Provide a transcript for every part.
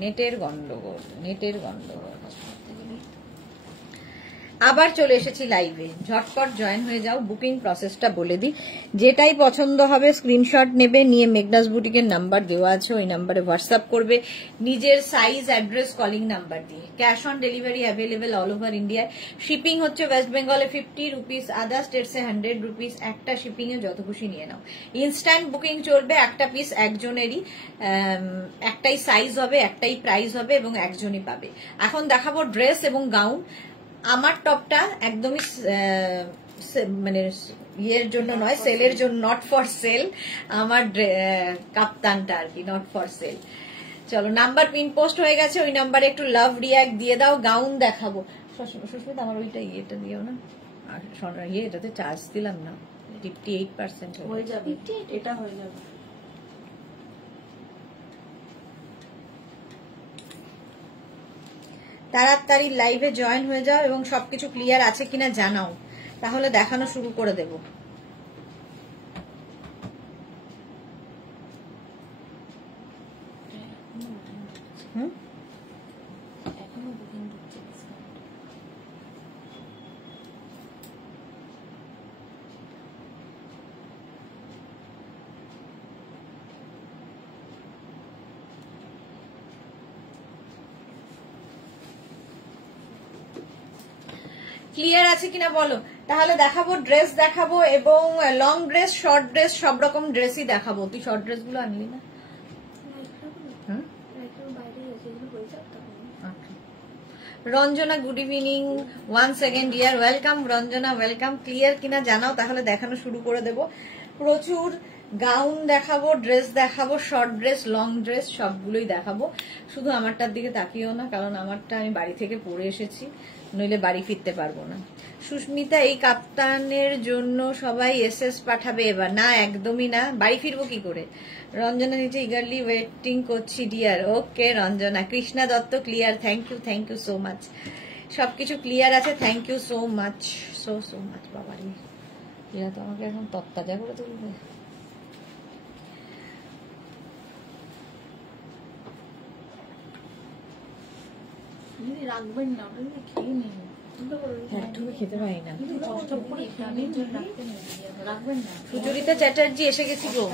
নেটের গন্ডগোল। আবার চলে এসেছি লাইভে, ঝটপট জয়েন হয়ে যাও। বুকিং প্রসেসটা বলে দিই, যেটাই পছন্দ হবে স্ক্রিনশট নেবে, নিয়ে মেঘনাস বুটিকের নাম্বার দেওয়া আছে, ওই নাম্বারে হোয়াটসঅ্যাপ করবে নিজের সাইজ, অ্যাড্রেস, কলিং নাম্বার দিয়ে। Cash on delivery available all over ইন্ডিয়ায়। শিপিং হচ্ছে ওয়েস্ট বেঙ্গলে 50 রুপিস, আদার স্টেটসে 100 রুপিস। একটা শিপিং এ যত খুশি নিয়ে নাও। ইনস্ট্যান্ট বুকিং চলবে, একটা পিস একজনেরই, একটাই সাইজ হবে, একটাই প্রাইস হবে এবং একজনই পাবে। এখন দেখাবো ড্রেস এবং গাউন। আমার টপটা একদমই মানে ইয়ের জন্য নয়, সেলের জন্য, নট ফর সেল। আমার কাপ্তানটা আর কি নট ফর সেল। চলো, নাম্বার পিন পোস্ট হয়ে গেছে, ওই নাম্বারে একটু লাভ রিয়াক্ট দিয়ে দাও। গাউন দেখাবো। সুস্মিতা আমার ওইটা ইয়েটা দিও না, আর এটাতে চার্জ দিলাম না, 58% হয়ে যাবে, এটা হয়ে যাবে। তাড়াতাড়ি লাইভে জয়েন হয়ে যাও এবং সবকিছু ক্লিয়ার আছে কিনা জানাও, তাহলে দেখানো শুরু করে দেব। ক্লিয়ার আছে কিনা বলো, তাহলে দেখাবো। ড্রেস দেখাবো এবং লং ড্রেস, শর্ট ড্রেস, সব রকম ড্রেসই দেখাবো। তুই শর্ট ড্রেস গুলো আনলি না? Ranjana, good evening once second year, welcome Ranjana, welcome. Clear কিনা জানাও, তাহলে দেখানো শুরু করে দেব। প্রচুর গাউন দেখাবো, ড্রেস দেখাবো, শর্ট ড্রেস, লং ড্রেস, সবগুলোই দেখাবো। শুধু আমারটার দিকে তাকিও না, কারণ আমারটা আমি বাড়ি থেকে পরে এসেছি, নইলে বাড়ি ফিরতে পারবো না। সুস্মিতা, এই কাপ্তানের জন্য সবাই এসএস পাঠাবে এবার? না, একদমই না, বাড়ি ফিরবো কি করে। রঞ্জনা নিচে ইগারলি ওয়েটিং করছি dear. Okay Ranjana. Krishna Dutta, clear, thank you so much. সবকিছু ক্লিয়ার আছে, thank you so much, so much. বাবারি, এরা তো আমাকে এখন তত্তাজা করে তুলবে। রাখবেন না, খেয়ে নিন, খেতে পারি না। সুচরিতা চ্যাটার্জি এসে গেছি গো।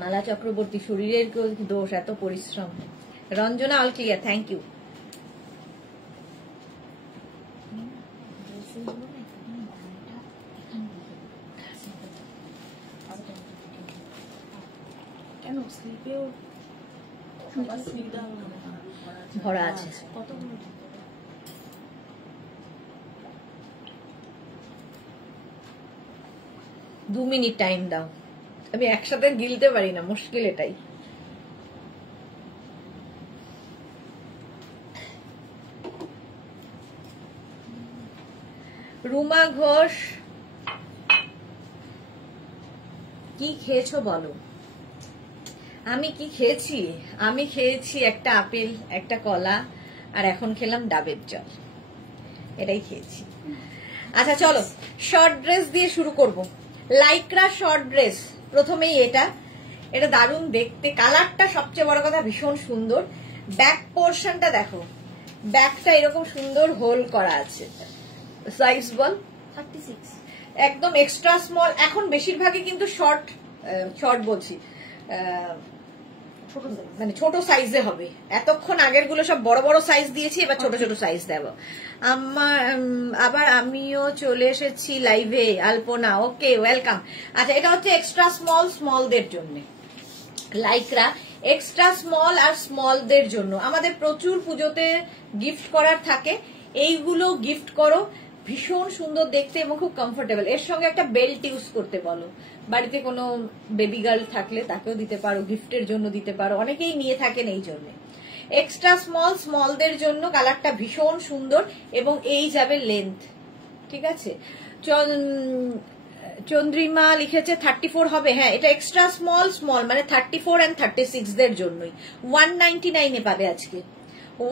মালা চক্রবর্তী, শরীরের দোষ, এত পরিশ্রম। Ranjana, all clear, thank you. ভরা আছে। দু মিনিট টাইম দাও, আমি একসাথে গিলতে পারি না, মুশকিল এটাই। রুমা ঘোষ, কি খেয়েছো বলো? আমি কি খেয়েছি? আমি খেয়েছি একটা আপেল, একটা কলা, আর এখন খেলাম ডাবের জল, এটাই খেয়েছি। আচ্ছা চলো, শর্ট ড্রেস দিয়ে শুরু করব। লাইক্রা শর্ট ড্রেস, প্রথমেই এটা দারুণ দেখতে, কালারটা সবচেয়ে বড় কথা ভীষণ সুন্দর। ব্যাক পোর্শনটা দেখো, ব্যাকটা এরকম সুন্দর হোল করা আছে। সাইজ বল? 36, একদম এক্সট্রা স্মল। এখন বেশিরভাগই কিন্তু শর্ট বলছি, মানে ছোট সাইজে হবে। এতক্ষণ আগের গুলো সব বড় বড় সাইজ দিয়েছি, এবার ছোট ছোট সাইজ দেব। আবার আমিও চলে এসেছি লাইভে। আলপনা, ওকে ওয়েলকাম। আচ্ছা, এটা হচ্ছে এক্সট্রা স্মলদের জন্য লাইক্রা, এক্সট্রা স্মল আর স্মলদের জন্য। আমাদের প্রচুর পুজোতে গিফট করার থাকে, এইগুলো গিফট করো, ভীষণ সুন্দর দেখতে এবং খুব কমফোর্টেবল। এর সঙ্গে একটা বেল্ট ইউজ করতে বলো, বাড়িতে কোনো বেবি গার্ল থাকলে তাকেও দিতে পারো, গিফটের জন্য দিতে পারো, অনেকেই নিয়ে থাকেন এই জন্য। এক্সট্রা স্মলদের জন্য কালারটা ভীষণ সুন্দর এবং এই যাবে লেন্থ, ঠিক আছে। চন্দ্রিমা লিখেছে 34 হবে। হ্যাঁ, এটা এক্সট্রা স্মল মানে 34 and 36 দের জন্যই। 199 পাবে আজকে,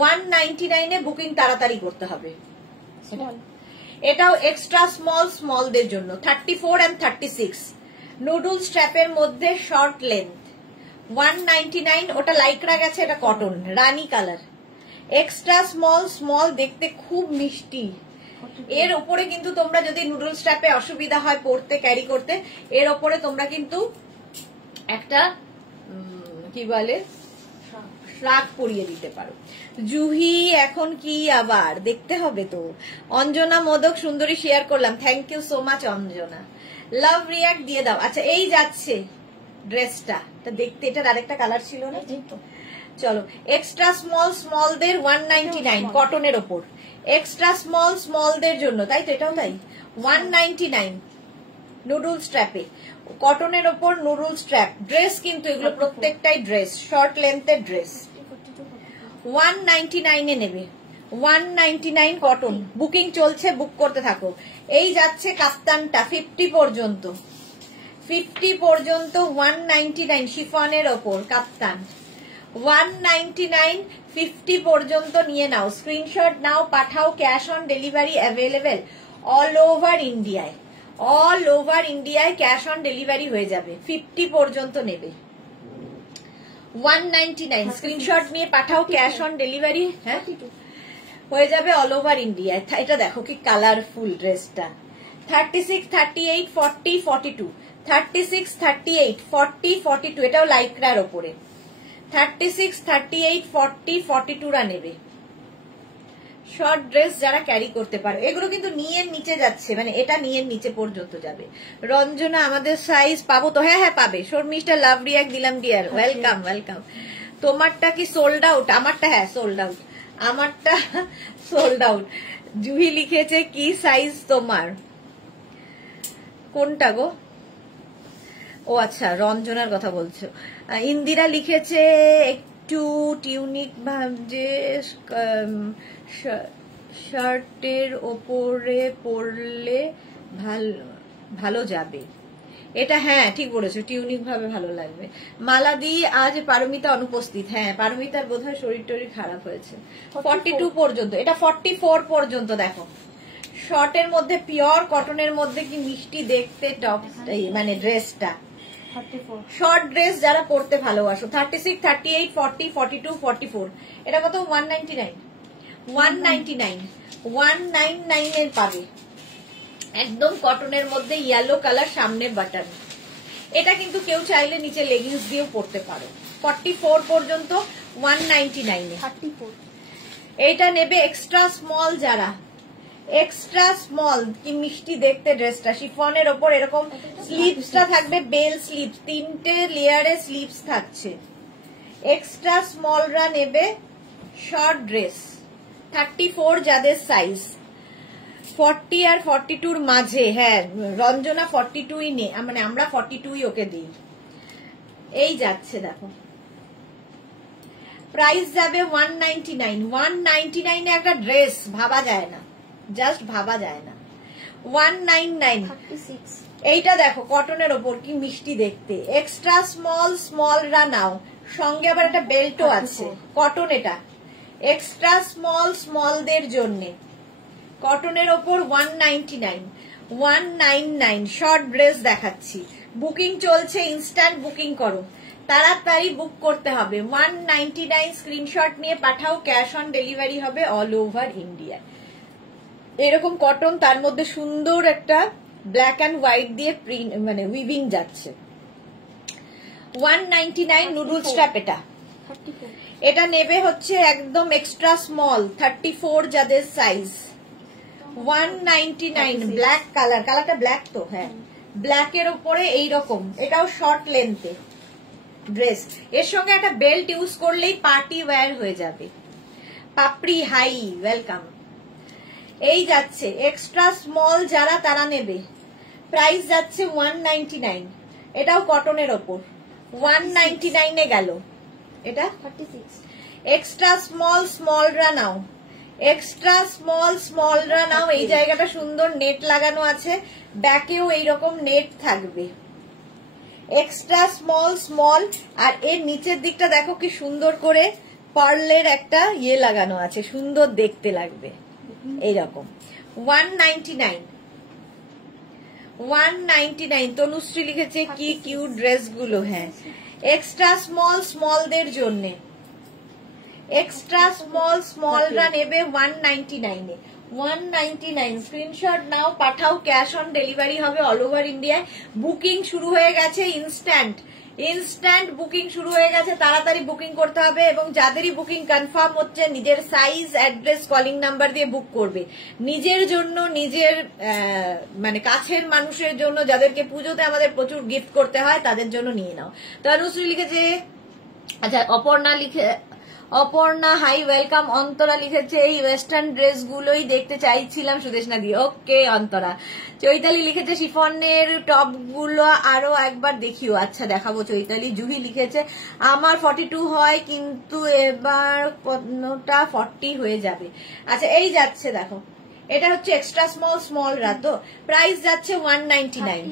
199 বুকিং তাড়াতাড়ি করতে হবে। এটাও এক্সট্রা স্মলদের জন্য 34 and 36 নুডল স্ট্র্যাপের মধ্যে শর্ট লেন্থ 199 ওটা লাইক্রা গেছে, এটা কটন রানী কালার এক্সট্রা স্মল দেখতে খুব মিষ্টি। এর উপরে কিন্তু তোমরা যদি নুডল স্ট্র্যাপে অসুবিধা হয় পরতে ক্যারি করতে, এর উপরে তোমরা কিন্তু একটা কি বলে শ্রাগ পরিয়ে দিতে পারো। জুহি এখন কি আবার দেখতে হবে তো। অঞ্জনা মোদক সুন্দরী শেয়ার করলাম, thank you so much Anjana. Love react দিয়ে দাও। আচ্ছা এই যাচ্ছে ড্রেসটা দেখতে, এটার আরেকটা কালার ছিল না, চলো এক্সট্রা স্মলদের 199 কটনের ওপর, এক্সট্রা স্মলদের জন্য, তাই তো এটাও তাই 199 নুডল স্ট্র্যাপে কটনের ওপর নুডল স্ট্র্যাপ ড্রেস, কিন্তু এগুলো প্রত্যেকটাই ড্রেস শর্ট লেন্থের ড্রেস 199 এ নেবে, 199 কটন। বুকিং চলছে, বুক করতে থাকো। এই যাচ্ছে কাপ্তানটা 50 পর্যন্ত, 199 শিফনের ওপর কাপ্তান 199 50 পর্যন্ত নিয়ে নাও, স্ক্রিনশট নাও, পাঠাও, cash on delivery available all over ইন্ডিয়ায়, অল ওভার ইন্ডিয়ায় ক্যাশ অন ডেলিভারি হয়ে যাবে। 50 পর্যন্ত নেবে 199 স্ক্রিনশট নিয়ে পাঠাও, ক্যাশ অন ডেলিভারি হ্যাঁ হয়ে যাবে অল ওভার ইন্ডিয়ায়। এটা দেখো কি কালারফুল ড্রেসটা 36 38 40 42 36 38 40 42 এটাও লাইক্রার ওপরে 36 38 40 42 রা নেবে। শর্ট ড্রেস যারা ক্যারি করতে পারে, এগুলো কিন্তু নিয়ের নিচে যাচ্ছে, মানে এটা নিয়ের নিচে পর্যন্ত যাবে। রঞ্জনা আমাদের সাইজ পাবো তো? হ্যাঁ হ্যাঁ পাবে। শর্মিষ্ঠা লাভ রিয়াক্ট দিলাম ডিয়ার, ওয়েলকাম ওয়েলকাম। তোমারটা কি সোল্ড আউট? আমারটা হ্যাঁ সোল্ড আউট, আমারটা সোল্ড আউট। জুহি লিখেছে কি সাইজ তোমার? কোনটা গো? ও আচ্ছা রঞ্জনার কথা বলছো। ইন্দিরা লিখেছে একটু টিউনিক ভাবে শার্টের ওপরে পরলে ভালো যাবে। এটা হ্যাঁ ঠিক বলেছো, টিউনিক ভাবে ভালো লাগবে। মালাদি আজ পারমিতা অনুপস্থিত। হ্যাঁ পারমিতার বোধহয় শরীর টরীর খারাপ হয়েছে। 42 পর্যন্ত, এটা 44 পর্যন্ত। দেখো শর্টের মধ্যে পিওর কটনের মধ্যে কি মিষ্টি দেখতে টপ, মানে ড্রেসটা শর্ট ড্রেস যারা পরতে ভালোবাসো। 36 38 40 42 44 এটা কত? 199 199 এর পাবে, একদম কটনের মধ্যে ইয়েলো কালার সামনে বাটন। এটা কিন্তু কেউ চাইলে নিচে লেগিংস দিয়েও পরতে পারো। 44 পর্যন্ত 199 এ। 34 এইটা নেবে এক্সট্রা স্মল যারা, এক্সট্রা স্মল কি মিষ্টি দেখতে ড্রেসটা। শিফনের ওপর এরকম স্লিভসটা থাকবে, বেল স্লিভস, 3টে লেয়ারে স্লিভস থাকছে। এক্সট্রা স্মলরা নেবে শর্ট ড্রেস 34 যাদের সাইজ, 40 আর 42 মাঝে। হ্যাঁ রঞ্জনা 42ই নে, মানে আমরা 42ই ওকে দিই। এই যাচ্ছে দেখো, প্রাইস যাবে 199। 199 এ একটা ড্রেস ভাবা যায় না, জাস্ট ভাবা যায় না। 199 এইটা দেখো কটনের ওপর কি মিষ্টি দেখতে, এক্সট্রা স্মলরা নাও, সঙ্গে আবার একটা বেল্টও আছে, কটন। এটা এক্সট্রা স্মলদের জন্য কটনের ওপর 199 শর্ট ড্রেস দেখাচ্ছি। বুকিং চলছে, ইনস্ট্যান্ট বুকিং করো, তাড়াতাড়ি বুক করতে হবে। 199 স্ক্রিনশট নিয়ে পাঠাও, ক্যাশ অন ডেলিভারি হবে অল ওভার ইন্ডিয়া। এরকম কটন, তার মধ্যে সুন্দর একটা ব্ল্যাক অ্যান্ড হোয়াইট দিয়ে প্রিন্ট, মানে উইভিং যাচ্ছে। 199 নুডল স্ট্র্যাপ। এটা নেবে হচ্ছে একদম এক্সট্রা স্মল 34 যাদের সাইজ 199 ব্ল্যাক কালার, কালারটা ব্ল্যাক তো হ্যাঁ ব্ল্যাকের উপরে এইরকম, এটাও শর্ট লেন্থে ড্রেস, এর সঙ্গে একটা বেল্ট ইউজ করলেই পার্টি ওয়্যার হয়ে যাবে। পাপড়ি হাই ওয়েলকাম। এই যাচ্ছে এক্সট্রা স্মল যারা তারা নেবে, প্রাইস যাচ্ছে 199, এটাও কটনের ওপর 199 এ গেল। এটা 36 এক্সট্রা স্মলরা নাও, এক্সট্রা স্মলরা নাও। এই জায়গাটা সুন্দর নেট লাগানো আছে, ব্যাকেও এইরকম নেট থাকবে। এক্সট্রা স্মল আর এর নিচের দিকটা দেখো কি সুন্দর করে পার্লের একটা ইয়ে লাগানো আছে, সুন্দর দেখতে লাগবে এইরকম। 199 199 তনুশ্রী লিখেছে কি কিউট ড্রেস গুলো। হ্যাঁ, এক্সট্রা স্মলদের জন্য, এক্সট্রা স্মলরা নেবে 199 এ। 199 স্ক্রিনশট নাও, পাঠাও, ক্যাশ অন ডেলিভারি হবে অল ওভার ইন্ডিয়ায়। বুকিং শুরু হয়ে গেছে, ইনস্ট্যান্ট বুকিং শুরু হয়ে গেছে, তাড়াতাড়ি বুকিং করতে হবে। এবং যাদেরই বুকিং কনফার্ম হচ্ছে নিজের সাইজ, অ্যাড্রেস, কলিং নাম্বার দিয়ে বুক করবে। নিজের জন্য, নিজের মানে কাছের মানুষের জন্য, যাদেরকে পুজোতে আমাদের প্রচুর গিফট করতে হয় তাদের জন্য নিয়ে নাও। তনুশ্রী লিখেছে, আচ্ছা অপর্ণা হাই ওয়েলকাম। অন্তরা লিখেছে এই ওয়েস্টার্ন ড্রেস গুলোই দেখতে চাইছিলাম সুদেশনা দিয়ে। ওকে অন্তরা। চৈতালি লিখেছে শিফনের টপ গুলো আরো একবার দেখিও। আচ্ছা দেখাবো চৈতালি। জুহি লিখেছে আমার 42 হয় কিন্তু এবার কোনটা 40 হয়ে যাবে। আচ্ছা এই যাচ্ছে দেখো, এটা হচ্ছে এক্সট্রা স্মলরা, তো প্রাইস যাচ্ছে 199।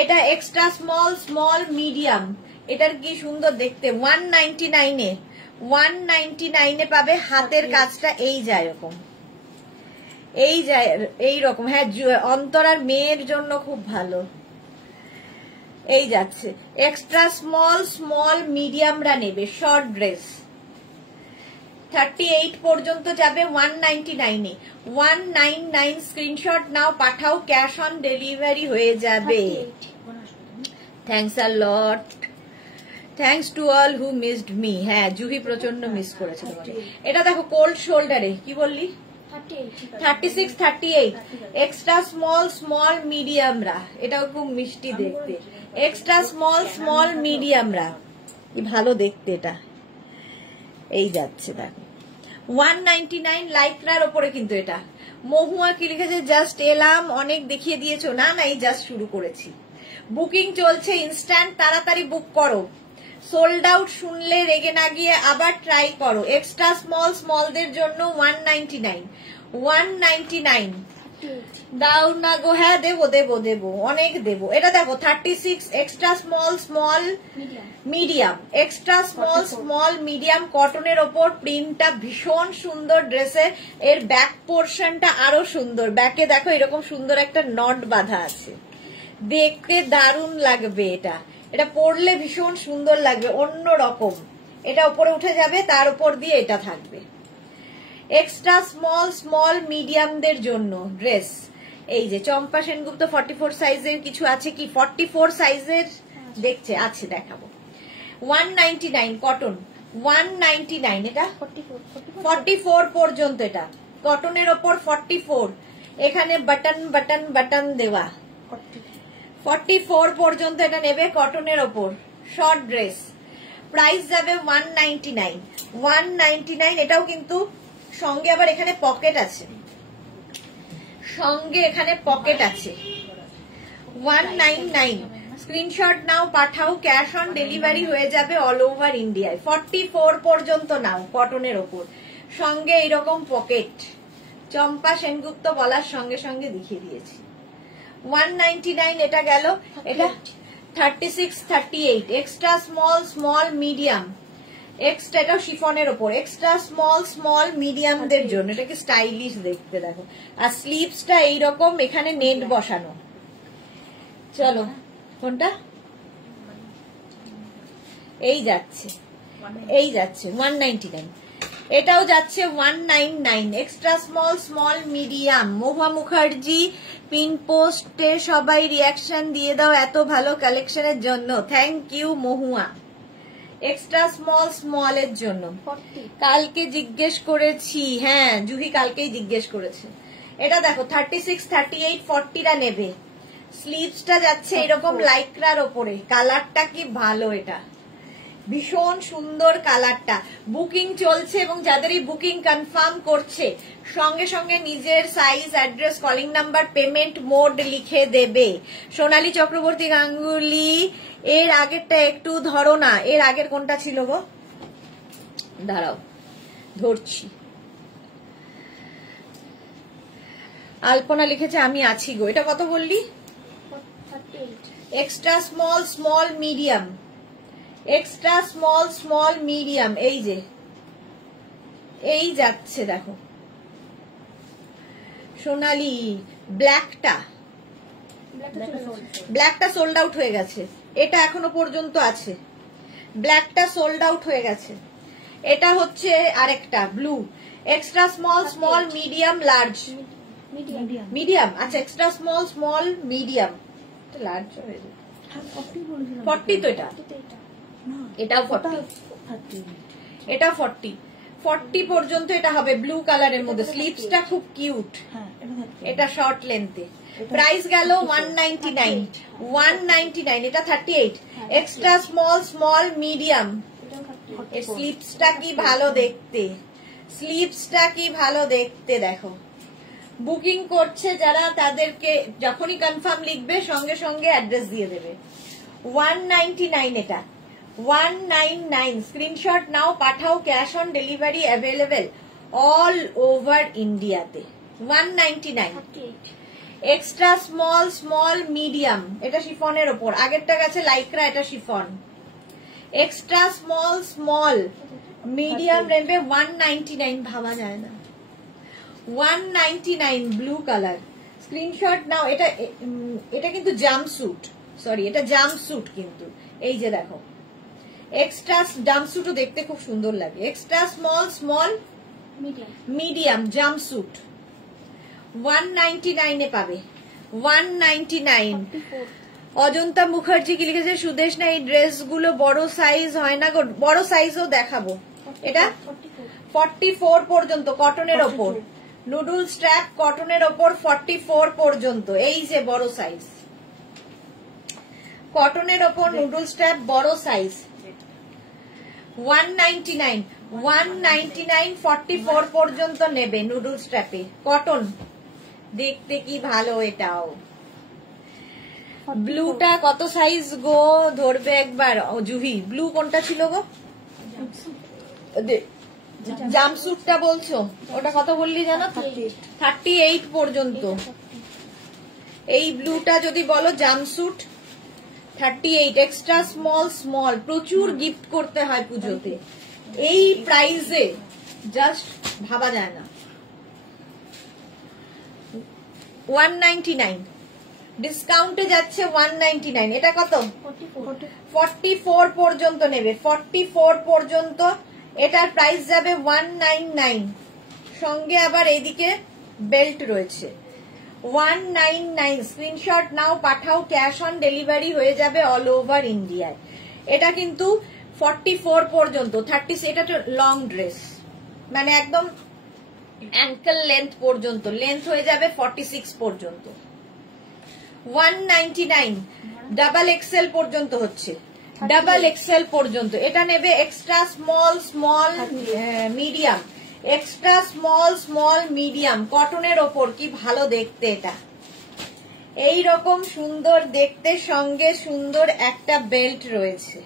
এটা এক্সট্রা স্মল মিডিয়াম, এটার কি সুন্দর দেখতে। 199 পাবে। হাতের কাজটা এই যায় এরকম, এইরকম। হ্যাঁ, অন্তরার মেয়ের জন্য খুব ভালো। এই যাচ্ছে এক্সট্রা স্মল মিডিয়ামরা নেবে শর্ট ড্রেস। 38 পর্যন্ত যাবে 199 এ। 199 স্ক্রিনশট নাও, পাঠাও, ক্যাশ অন ডেলিভারি হয়ে যাবে। Thanks a lot, thanks to all who missed me. হ্যাঁ, জুহি প্রচন্ড মিস করেছে তোমাকে। এটা দেখো কোল্ড শোল্ডারে, কি বললি 36 38 এক্সট্রা স্মল মিডিয়ামরা, এটাও খুব মিষ্টি দেখতে। এক্সট্রা স্মল মিডিয়ামরা, কি ভালো দেখতে এটা। এই যাচ্ছে দেখো 199 লাইক্রার ওপরে কিন্তু এটা। মহুয়া কি লিখেছে জাস্ট এলাম, অনেক দেখিয়ে দিয়েছো। না এই জাস্ট শুরু করেছি, বুকিং চলছে ইনস্ট্যান্ট, তাড়াতাড়ি বুক করো। সোল্ড আউট শুনলে রেগে না গিয়ে আবার ট্রাই করো। এক্সট্রা স্মলদের জন্য 199 দাও না গো। হ্যাঁ দেবো অনেক দেবো। এটা দেখো 36 extra small medium, extra small medium কটনের ওপর, প্রিন্টটা ভীষণ সুন্দর ড্রেসের। এর ব্যাক পোর্শনটা আরো সুন্দর, ব্যাকে দেখো এরকম সুন্দর একটা নট বাঁধা আছে, দেখতে দারুণ লাগবে। এটা পরলে ভীষণ সুন্দর লাগবে, অন্য রকম। এটা উপরে উঠে যাবে, তার উপর দিয়ে এটা থাকবে। এক্সট্রা স্মল মিডিয়ামদের জন্য ড্রেস। এই যে চম্পা সেনগুপ্ত 44 সাইজের কিছু আছে কি? 44 সাইজের দেখছে, আছে দেখাবো। 199 কটন, 199 এটা 44 পর্যন্ত। এটা কটনের ওপর 44, এখানে বাটন দেওয়া। 44 পর্যন্ত এটা নেবে কটনের ওপর, শর্ট ড্রেস। প্রাইস যাবে 199। এটাও কিন্তু সঙ্গে আবার এখানে পকেট আছে, 199 স্ক্রিনশট নাও, পাঠাও, ক্যাশ অন ডেলিভারি হয়ে যাবে অল ওভার ইন্ডিয়ায়। 44 পর্যন্ত নাও কটনের ওপর, সঙ্গে এইরকম পকেট। চম্পা সেনগুপ্ত বলার সঙ্গে সঙ্গে দেখিয়ে দিয়েছি। 199 এটা গেল। এটা 36 38 এক্সট্রা স্মল মিডিয়াম, এক্সট্রা এটাও শিফনের ওপর, এক্সট্রা স্মল মিডিয়ামদের জন্য। এটা কি স্টাইলিশ দেখতে দেখো। আর স্লিভসটা এইরকম, এখানে নেট বসানো। চলো কোনটা এই যাচ্ছে 199। এটাও যাচ্ছে 199 extra small medium. Mahua Mukherjee pin পোস্টে সবাই রিয়াকশন দিয়ে দাও এত ভালো কালেকশনের জন্য। Thank you Mahua. এক্সট্রা স্মলের জন্য কালকে জিজ্ঞেস করেছি। হ্যাঁ জুহি কালকেই জিজ্ঞেস করেছে। এটা দেখো 36 38 40রা নেবে। স্লিভসটা যাচ্ছে এরকম লাইক্রার ওপরে, কালারটা কি ভালো, এটা ভীষণ সুন্দর কালারটা। বুকিং চলছে এবং যাদেরই বুকিং কনফার্ম করছে সঙ্গে সঙ্গে নিজের size, address, calling number, payment mode লিখে দেবে। সোনালী চক্রবর্তী গাঙ্গুলি, এর আগেরটা একটু ধরো না। এর আগের কোনটা ছিল গো? দাঁড়াও ধরছি। আলপনা লিখেছে আমি আছি গো। এটা কত বললি? Extra small medium, extra small medium. এই যে এই যাচ্ছে দেখো, সোনালি ব্ল্যাকটা সোল্ড আউট হয়ে গেছে, এটা এখনো পর্যন্ত আছে, ব্ল্যাকটা সোল্ড আউট হয়ে গেছে। এটা হচ্ছে আরেকটা blue, extra small small medium large, medium আচ্ছা, extra small small medium, large হয়ে যাবে 40 তো এটাও 40, এটাও 40 পর্যন্ত এটা হবে ব্লু কালারের মধ্যে। স্লিভসটা খুব কিউট, এটা শর্ট লেন্থে। প্রাইস গেল 199, এটা 38, এক্সট্রা স্মল স্মল মিডিয়াম। স্লিভসটা কি ভালো দেখতে, স্লিভসটা কি ভালো দেখতে দেখো। বুকিং করছে যারা তাদেরকে যখনই কনফার্ম লিখবে সঙ্গে সঙ্গে অ্যাড্রেস দিয়ে দেবে। 199 এটা 199, স্ক্রিনশট নাও পাঠাও, cash on delivery available all over ইন্ডিয়াতে। 199, এক্সট্রা স্মল স্মল মিডিয়াম, এটা শিফনের ওপর, আগেরটা গেছে লাইক্রা, এটা chiffon. Extra small small medium নেবে 199, ভাবা যায় না। 199 ব্লু কালার, স্ক্রিনশট নাও। এটা কিন্তু জাম্পস্যুট, সরি এটা জাম্পস্যুট কিন্তু, এই যে দেখো এক্সট্রা জাম্পস্যুটও দেখতে খুব সুন্দর লাগে। Extra small small medium jumpsuit 199 এ পাবে। 199। অজন্তা মুখার্জি কি লিখেছে, সুদেশ না এই ড্রেসগুলো বড় সাইজ হয় না গো, বড় সাইজও দেখাবো। এটা 44 পর্যন্ত কটনের ওপর, নুডল স্ট্র্যাপ কটনের ওপর 44 পর্যন্ত, এই যে বড় সাইজ কটনের ওপর নুডল স্ট্র্যাপ বড় সাইজ। 199 44 পর্যন্ত নেবে নুডল স্ট্র্যাপে, কটন, দেখতে কি ভালো। এটাও ব্লুটা কত সাইজ গো, ধরবে একবার জুহি। ব্লু কোনটা ছিল গো, জাম্পস্যুটটা বলছো, ওটা কত বললি জানো, 38 পর্যন্ত। এই ব্লুটা যদি বলো জাম্পস্যুট 38, এক্সট্রা স্মল স্মল, প্রচুর গিফট করতে হয় পুজোতে। এই প্রাইসে জাস্ট ভাবা যায় না। 199 ডিসকাউন্টে যাচ্ছে 199, এটা কত 44 পর্যন্ত নেবে, 44 পর্যন্ত এটার প্রাইস যাবে 199, সঙ্গে আবার এইদিকে বেল্ট রয়েছে। 199, স্ক্রিনশট নাও পাঠাও, ক্যাশ অন ডেলিভারি হয়ে যাবে অল ওভার ইন্ডিয়ায়। এটা কিন্তু 44 পর্যন্ত, 30, এটা তো লং ড্রেস, মানে একদম অ্যাঙ্কেল লেন্থ পর্যন্ত, লেন্থ হয়ে যাবে 46 পর্যন্ত। 199 ডাবল এক্সেল পর্যন্ত হচ্ছে, ডাবল এক্সেল পর্যন্ত। এটা নেবে extra small small medium, extra small small medium, কটনের ওপর, কি ভালো দেখতে। এটা এই রকম সুন্দর দেখতে, সঙ্গে সুন্দর একটা বেল্ট রয়েছে।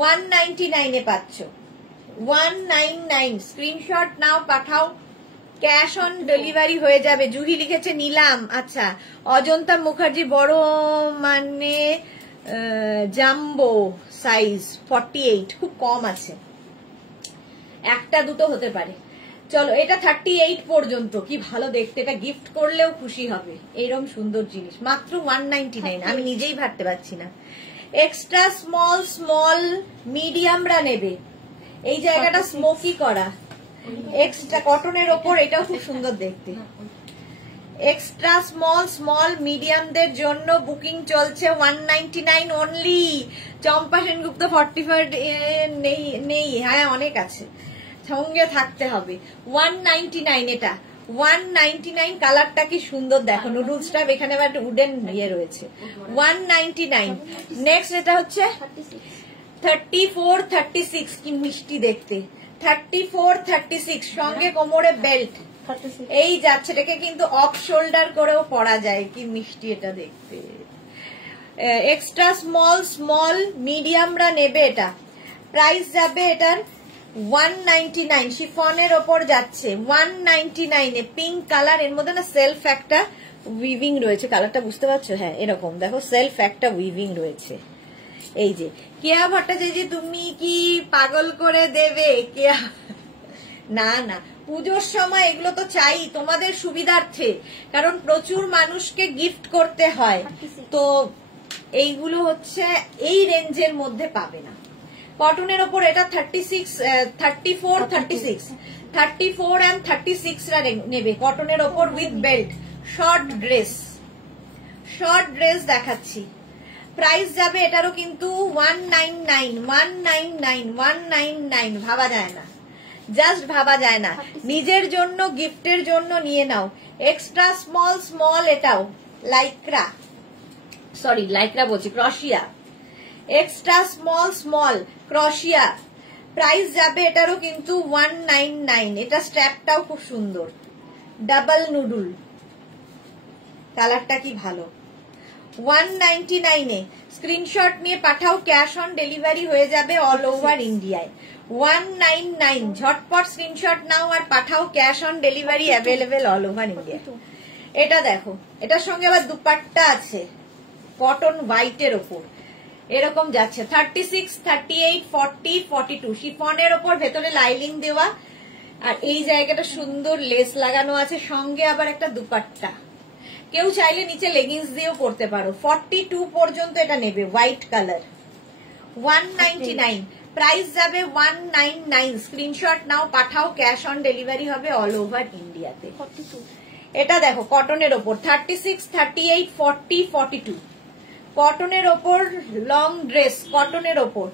199 এ পাচ্ছ, 199, স্ক্রিনশট নাও পাঠাও, ক্যাশ অন ডেলিভারি হয়ে যাবে। জুহি লিখেছে নিলাম, আচ্ছা। অজন্তা মুখার্জি বড় মানে জাম্বো সাইজ 48, খুব কম আছে, একটা দুটো হতে পারে। চলো এটা 38 পর্যন্ত, কি ভালো দেখতে, এটা গিফট করলেও খুশি হবে। এইরকম সুন্দর জিনিস মাত্র 199, আমি নিজেই ভাবতে পারছি না। এক্সট্রা স্মল স্মল মিডিয়ামরা নেবে, এই জায়গাটা স্মোকি করা, এক্সট্রা কটনের ওপর, এটাও খুব সুন্দর দেখতে। এক্সট্রা স্মল স্মল মিডিয়ামদের জন্য বুকিং চলছে 199 অনলি। চম্পা সেনগুপ্ত 45 নেই, হ্যাঁ অনেক আছে, সঙ্গে থাকতে হবে। 199 এটা 199, কালারটা কি সুন্দর দেখো, নুডলসটা এখানে আবার উডেন ইয়ে রয়েছে। 199। নেক্সট এটা হচ্ছে 34 36, কি মিষ্টি দেখতে, 34 36, সঙ্গে কোমরে বেল্ট এই যাচ্ছে। এটাকে কিন্তু অফ শোল্ডার করেও পরা যায়, কি মিষ্টি এটা দেখতে। এক্সট্রা স্মল স্মল মিডিয়ামরা নেবে, এটা প্রাইস যাবে এটার 199, শিফনের ওপর যাচ্ছে 199 এ। পিঙ্ক কালার, এর মধ্যে না সেলফ একটা উইভিং রয়েছে, কালারটা বুঝতে পারছো, হ্যাঁ এরকম দেখো সেলফ একটা উইভিং রয়েছে। এই যে কেয়া ভট্টাচার্য, তুমি কি পাগল করে দেবে কেয়া, না না, পুজোর সময় এগুলো তো চাই তোমাদের সুবিধার্থে, কারণ প্রচুর মানুষকে গিফট করতে হয়, তো এইগুলো হচ্ছে এই রেঞ্জের মধ্যে পাবে না। কটনের ওপর এটা 36, 34, 36, 34 and 36 রা নেবে কটনের ওপর উইথ বেল্ট। শর্ট ড্রেস দেখাচ্ছি, প্রাইস যাবে এটারও কিন্তু 199, 199, 199, ভাবা যায় না, জাস্ট ভাবা যায় না। নিজের জন্য গিফটের জন্য নিয়ে নাও। এক্সট্রা স্মল এটাও লাইক্রা বলছি, ক্রশিয়া, এক্সট্রা স্মল ক্রশিয়া, প্রাইস যাবে এটারও কিন্তু 199। এটা স্ট্র্যাপটাও খুব সুন্দর, ডাবল নুডুল, কালারটা কি ভালো। 199 এ স্ক্রিনশট নিয়ে পাঠাও, ক্যাশ অন ডেলিভারি হয়ে যাবে অল ওভার ইন্ডিয়ায়। 199, ঝটপট স্ক্রিনশট নাও আর পাঠাও, cash on delivery available all over India. এটা দেখো, এটার সঙ্গে আবার দুপাট্টা আছে কটন হোয়াইটের ওপর, এরকম যাচ্ছে 36, 38, 40, 42, শিফনের ওপর ভেতরে লাইলিং দেওয়া, আর এই জায়গাটা সুন্দর লেস লাগানো আছে, সঙ্গে আবার একটা দুপাট্টা। কেউ চাইলে নিচে লেগিংস দিয়েও পরতে পারো। 42 পর্যন্ত এটা নেবে, হোয়াইট কালার। 199, প্রাইস যাবে 199। স্ক্রিনশট নাও পাঠাও, ক্যাশ অন ডেলিভারি হবে অল ওভার ইন্ডিয়াতে। এটা দেখো কটনের ওপর 36, 38, 40, 42, কটনের ওপর লং ড্রেস, কটনের ওপর।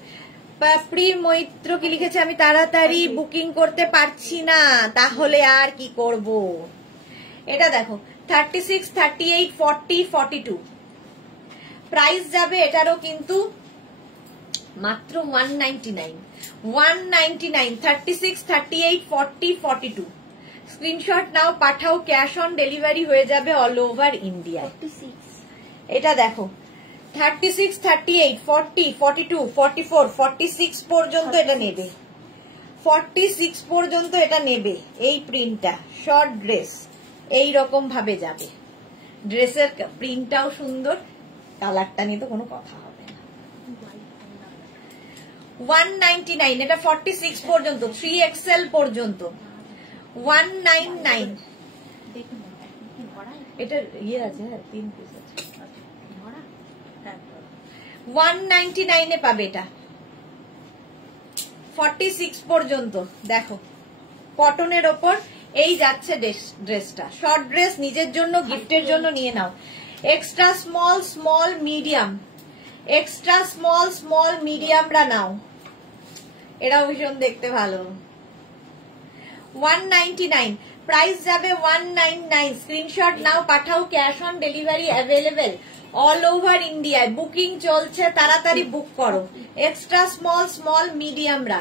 পাপড়ি মৈত্র কি লিখেছে, আমি তাড়াতাড়ি বুকিং করতে পারছি না, তাহলে আর কি করব। এটা দেখো 36, 38, 40, 42, প্রাইস যাবে এটারও কিন্তু মাত্র 199, 199, 36, 38, 40, 42, স্ক্রিনশট নাও পাঠাও, ক্যাশ অন ডেলিভারি হয়ে যাবে অল ওভার ইন্ডিয়া। এটা দেখো 36, 38, 40, 42, 44, 46 পর্যন্ত এটা নেবে, 46 পর্যন্ত এটা নেবে। এই প্রিন্টটা শর্ট ড্রেস এই রকম ভাবে যাবে, ড্রেসের প্রিন্টটাও সুন্দর, কালারটা নিয়ে তো কোনো কথা হবে না। 199, এটা 46 পর্যন্ত, 3XL পর্যন্ত 199। এটা ইয়ে আছে, হ্যাঁ 3 পিস আছে, 199 এ পাবে এটা, 46 পর্যন্ত। দেখো কটনের ওপর এই যাচ্ছে ড্রেসটা, শর্ট ড্রেস, নিজের জন্য গিফটের জন্য নিয়ে নাও। Extra small medium, extra small মিডিয়ামরা নাও, এরাও ভীষণ দেখতে ভালো। 199, প্রাইস যাবে 199। স্ক্রিনশট নাও পাঠাও, cash on delivery available all over ইন্ডিয়ায়। বুকিং চলছে, তাড়াতাড়ি বুক করো। এক্সট্রা স্মল মিডিয়ামরা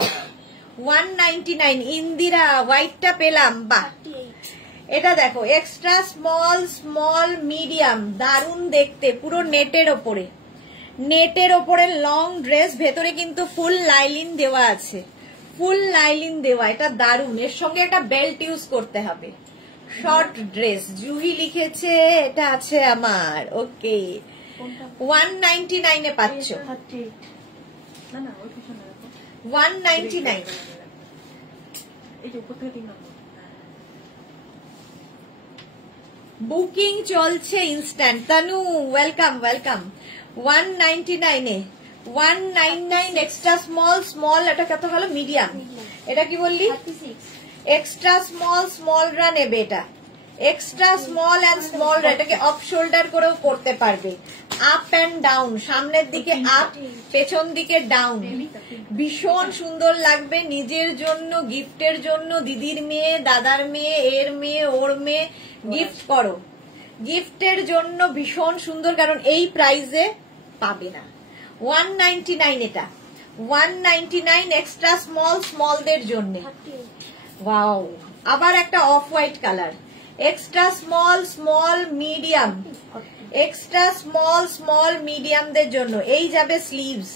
199। ইন্দিরা হোয়াইটটা পেলাম, বাহ। এটা দেখো এক্সট্রা স্মল মিডিয়াম, দারুণ দেখতে, পুরো নেটের ওপরে লং ড্রেস, ভেতরে কিন্তু ফুল লাইলিন দেওয়া আছে, ফুল লাইলিন দেওয়া, এটা দারুণ। এর সঙ্গে একটা বেল্ট ইউজ করতে হবে। শর্ট ড্রেস, জুহি লিখেছে, এটা আছে আমার, ওকে। 199 এ পাচ্ছ, 199। বুকিং চলছে ইনস্ট্যান্ট। তানু ওয়েলকাম 199 এ, 199 এক্সট্রা স্মল, এটা কত হলো, মিডিয়াম। এটা কি বললি, এক্সট্রা স্মলরা নেবে, এটা এক্সট্রা স্মল অ্যান্ড স্মলরা, এটাকে অফ শোল্ডার করেও করতে পারবে, আপ অ্যান্ড ডাউন, সামনের দিকে আপ, পেছন দিকে ডাউন, ভীষণ সুন্দর লাগবে। নিজের জন্য, গিফটের জন্য, দিদির মেয়ে, দাদার মেয়ে, এর মেয়ে, ওর মেয়ে, গিফট করো, গিফটের জন্য ভীষণ সুন্দর, কারণ এই প্রাইসে পাবে না। 199 এটা, 199 এক্সট্রা স্মলদের জন্য। ওয়াও, আবার একটা off white colour, extra small medium, extra small মিডিয়ামদের জন্য। এই যাবে স্লিভস,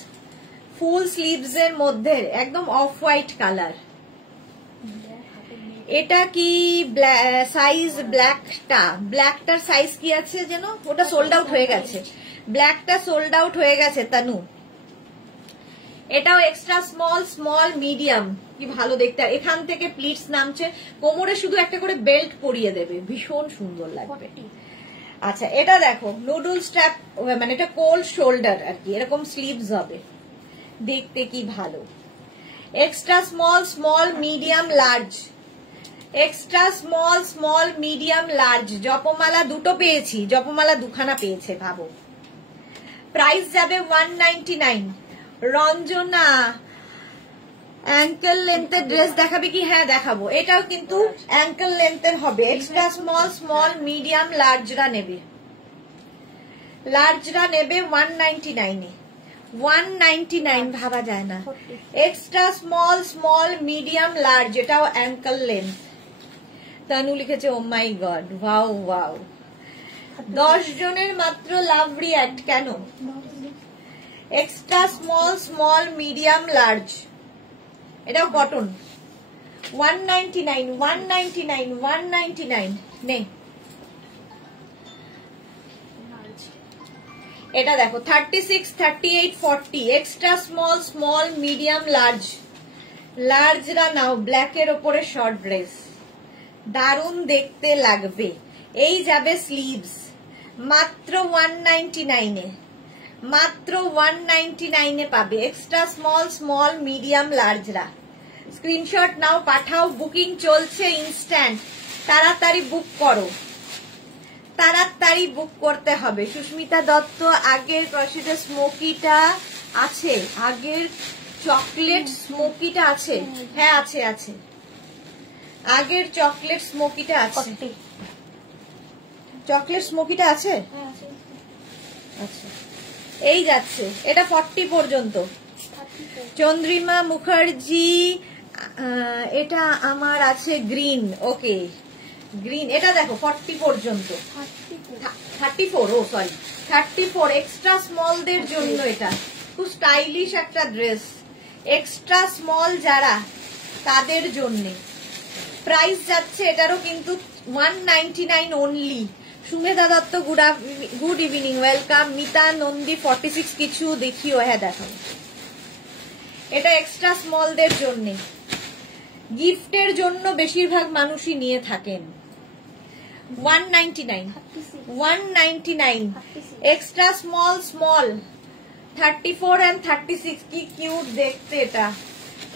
ফুল স্লিভস এর মধ্যে একদম অফ হোয়াইট কালার। এটা কি সাইজ, ব্ল্যাকটার সাইজ কি আছে যেন, ওটা সোল্ড আউট হয়ে গেছে, ব্ল্যাকটা সোল্ড আউট হয়ে গেছে। তানু এটাও এক্সট্রা স্মল স্মল মিডিয়াম, কি ভালো দেখতে। এখান থেকে প্লিটস নামছে, কোমরে শুধু একটা করে বেল্ট পরিয়ে দেবে, ভীষণ সুন্দর লাগবে। আচ্ছা এটা দেখো নুডল স্ট্র্যাপ, মানে এটা কোল্ড শোল্ডার আর কি, এরকম স্লিভস হবে, দেখতে কি ভালো। Extra small small medium large, extra small small medium large. জপমালা দুটো পেয়েছি, জপমালা দুখানা পেয়েছে, ভাবো। প্রাইস যাবে 199। রঞ্জনা অ্যাঙ্কেল লেন্থের ড্রেস দেখাবে কি? হ্যাঁ দেখাবো, এটাও কিন্তু অ্যাঙ্কেল লেন্থের হবে। এক্সট্রা স্মল স্মল মিডিয়াম লার্জরা নেবে, লার্জরা নেবে 199 এ। 199 ভাবা যায় না। Extra small small medium large, এটাও অ্যাঙ্কেল লেন্থ। তানু লিখেছে oh my god, wow wow. 10 জনের মাত্র লাভ রিঅ্যাক্ট, কেন? Extra small small medium large, এটাও কটন। 199 199 199 নে। এটা দেখো 36 38 40 extra small small medium large, লার্জরা নাও। ব্ল্যাকের ওপরে শর্ট ড্রেস, দারুণ দেখতে লাগবে। এই যাবে স্লিভস, মাত্র 199 এ, মাত্র 199 এ পাবে। এক্সট্রা স্মল স্মল মিডিয়াম লার্জরা স্ক্রিনশট নাও, পাঠাও। বুকিং চলছে ইনস্ট্যান্ট, তাড়াতাড়ি বুক করো, তাড়াতাড়ি বুক করতে হবে। সুস্মিতা দত্ত আগের ক্রসেটের স্মোকিটা আছে, আগের চকলেট স্মোকিটা আছে? হ্যাঁ আছে আছে, আগের চকলেট স্মোকিটা আছে। চকলেট স্মোকিটা আছে, আচ্ছা এই যাচ্ছে, এটা 40 পর্যন্ত। চন্দ্রিমা মুখার্জি এটা আমার আছে গ্রিন, ওকে গ্রিন। এটা দেখো 40 পর্যন্ত, 34, ও সরি 34 এক্সট্রা স্মলদের জন্য। এটা খুব স্টাইলিশ একটা ড্রেস, এক্সট্রা স্মল যারা তাদের জন্য। প্রাইস যাচ্ছে এটারও কিন্তু 199 only. Sumedha Dutta good evening, welcome. Mita Nandi 46 কিছু দেখিও, হ্যাঁ দেখো, এটা এক্সট্রা স্মলদের জন্য, গিফটের জন্য বেশিরভাগ মানুষই নিয়ে থাকেন। 199 199 এক্সট্রা স্মল স্মল 34 and 36, কি কিউট দেখতে এটা।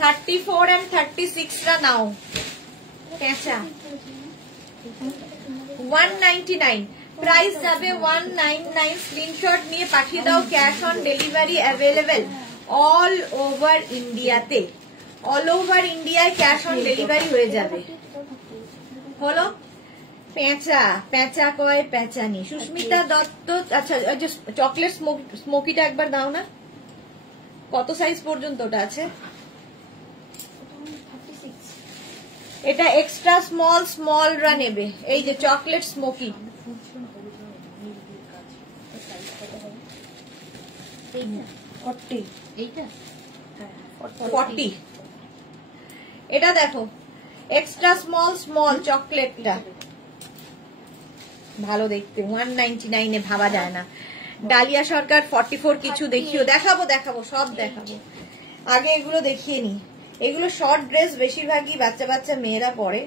34 and 36 রা নাও, কেঁচা 199। প্রাইস যাবে 199। স্ক্রিনশট নিয়ে পাঠিয়ে দাও। Cash on delivery available all over ইন্ডিয়াতে, অল ওভার ইন্ডিয়ায় ক্যাশ অন ডেলিভারি হয়ে যাবে। হলো পেঁচা, পেঁচা কয় পেঁচানি। সুস্মিতা দত্ত, আচ্ছা চকলেট স্মোকিটা একবার দাও না, কত সাইজ পর্যন্ত ওটা আছে? এটা এক্সট্রা স্মল স্মলরা নেবে। এই যে চকলেট স্মোকি, 40। এটা দেখো এক্সট্রা স্মল স্মল চকলেটটা, ভালো দেখতে। 199 এ ভাবা যায় না। ডালিয়া সরকার 44 কিছু দেখিও, দেখাবো দেখাবো সব দেখাবো। আগে এগুলো দেখিয়ে নি, এগুলো শর্ট ড্রেস বেশিরভাগই বাচ্চা বাচ্চা মেয়েরা পরে।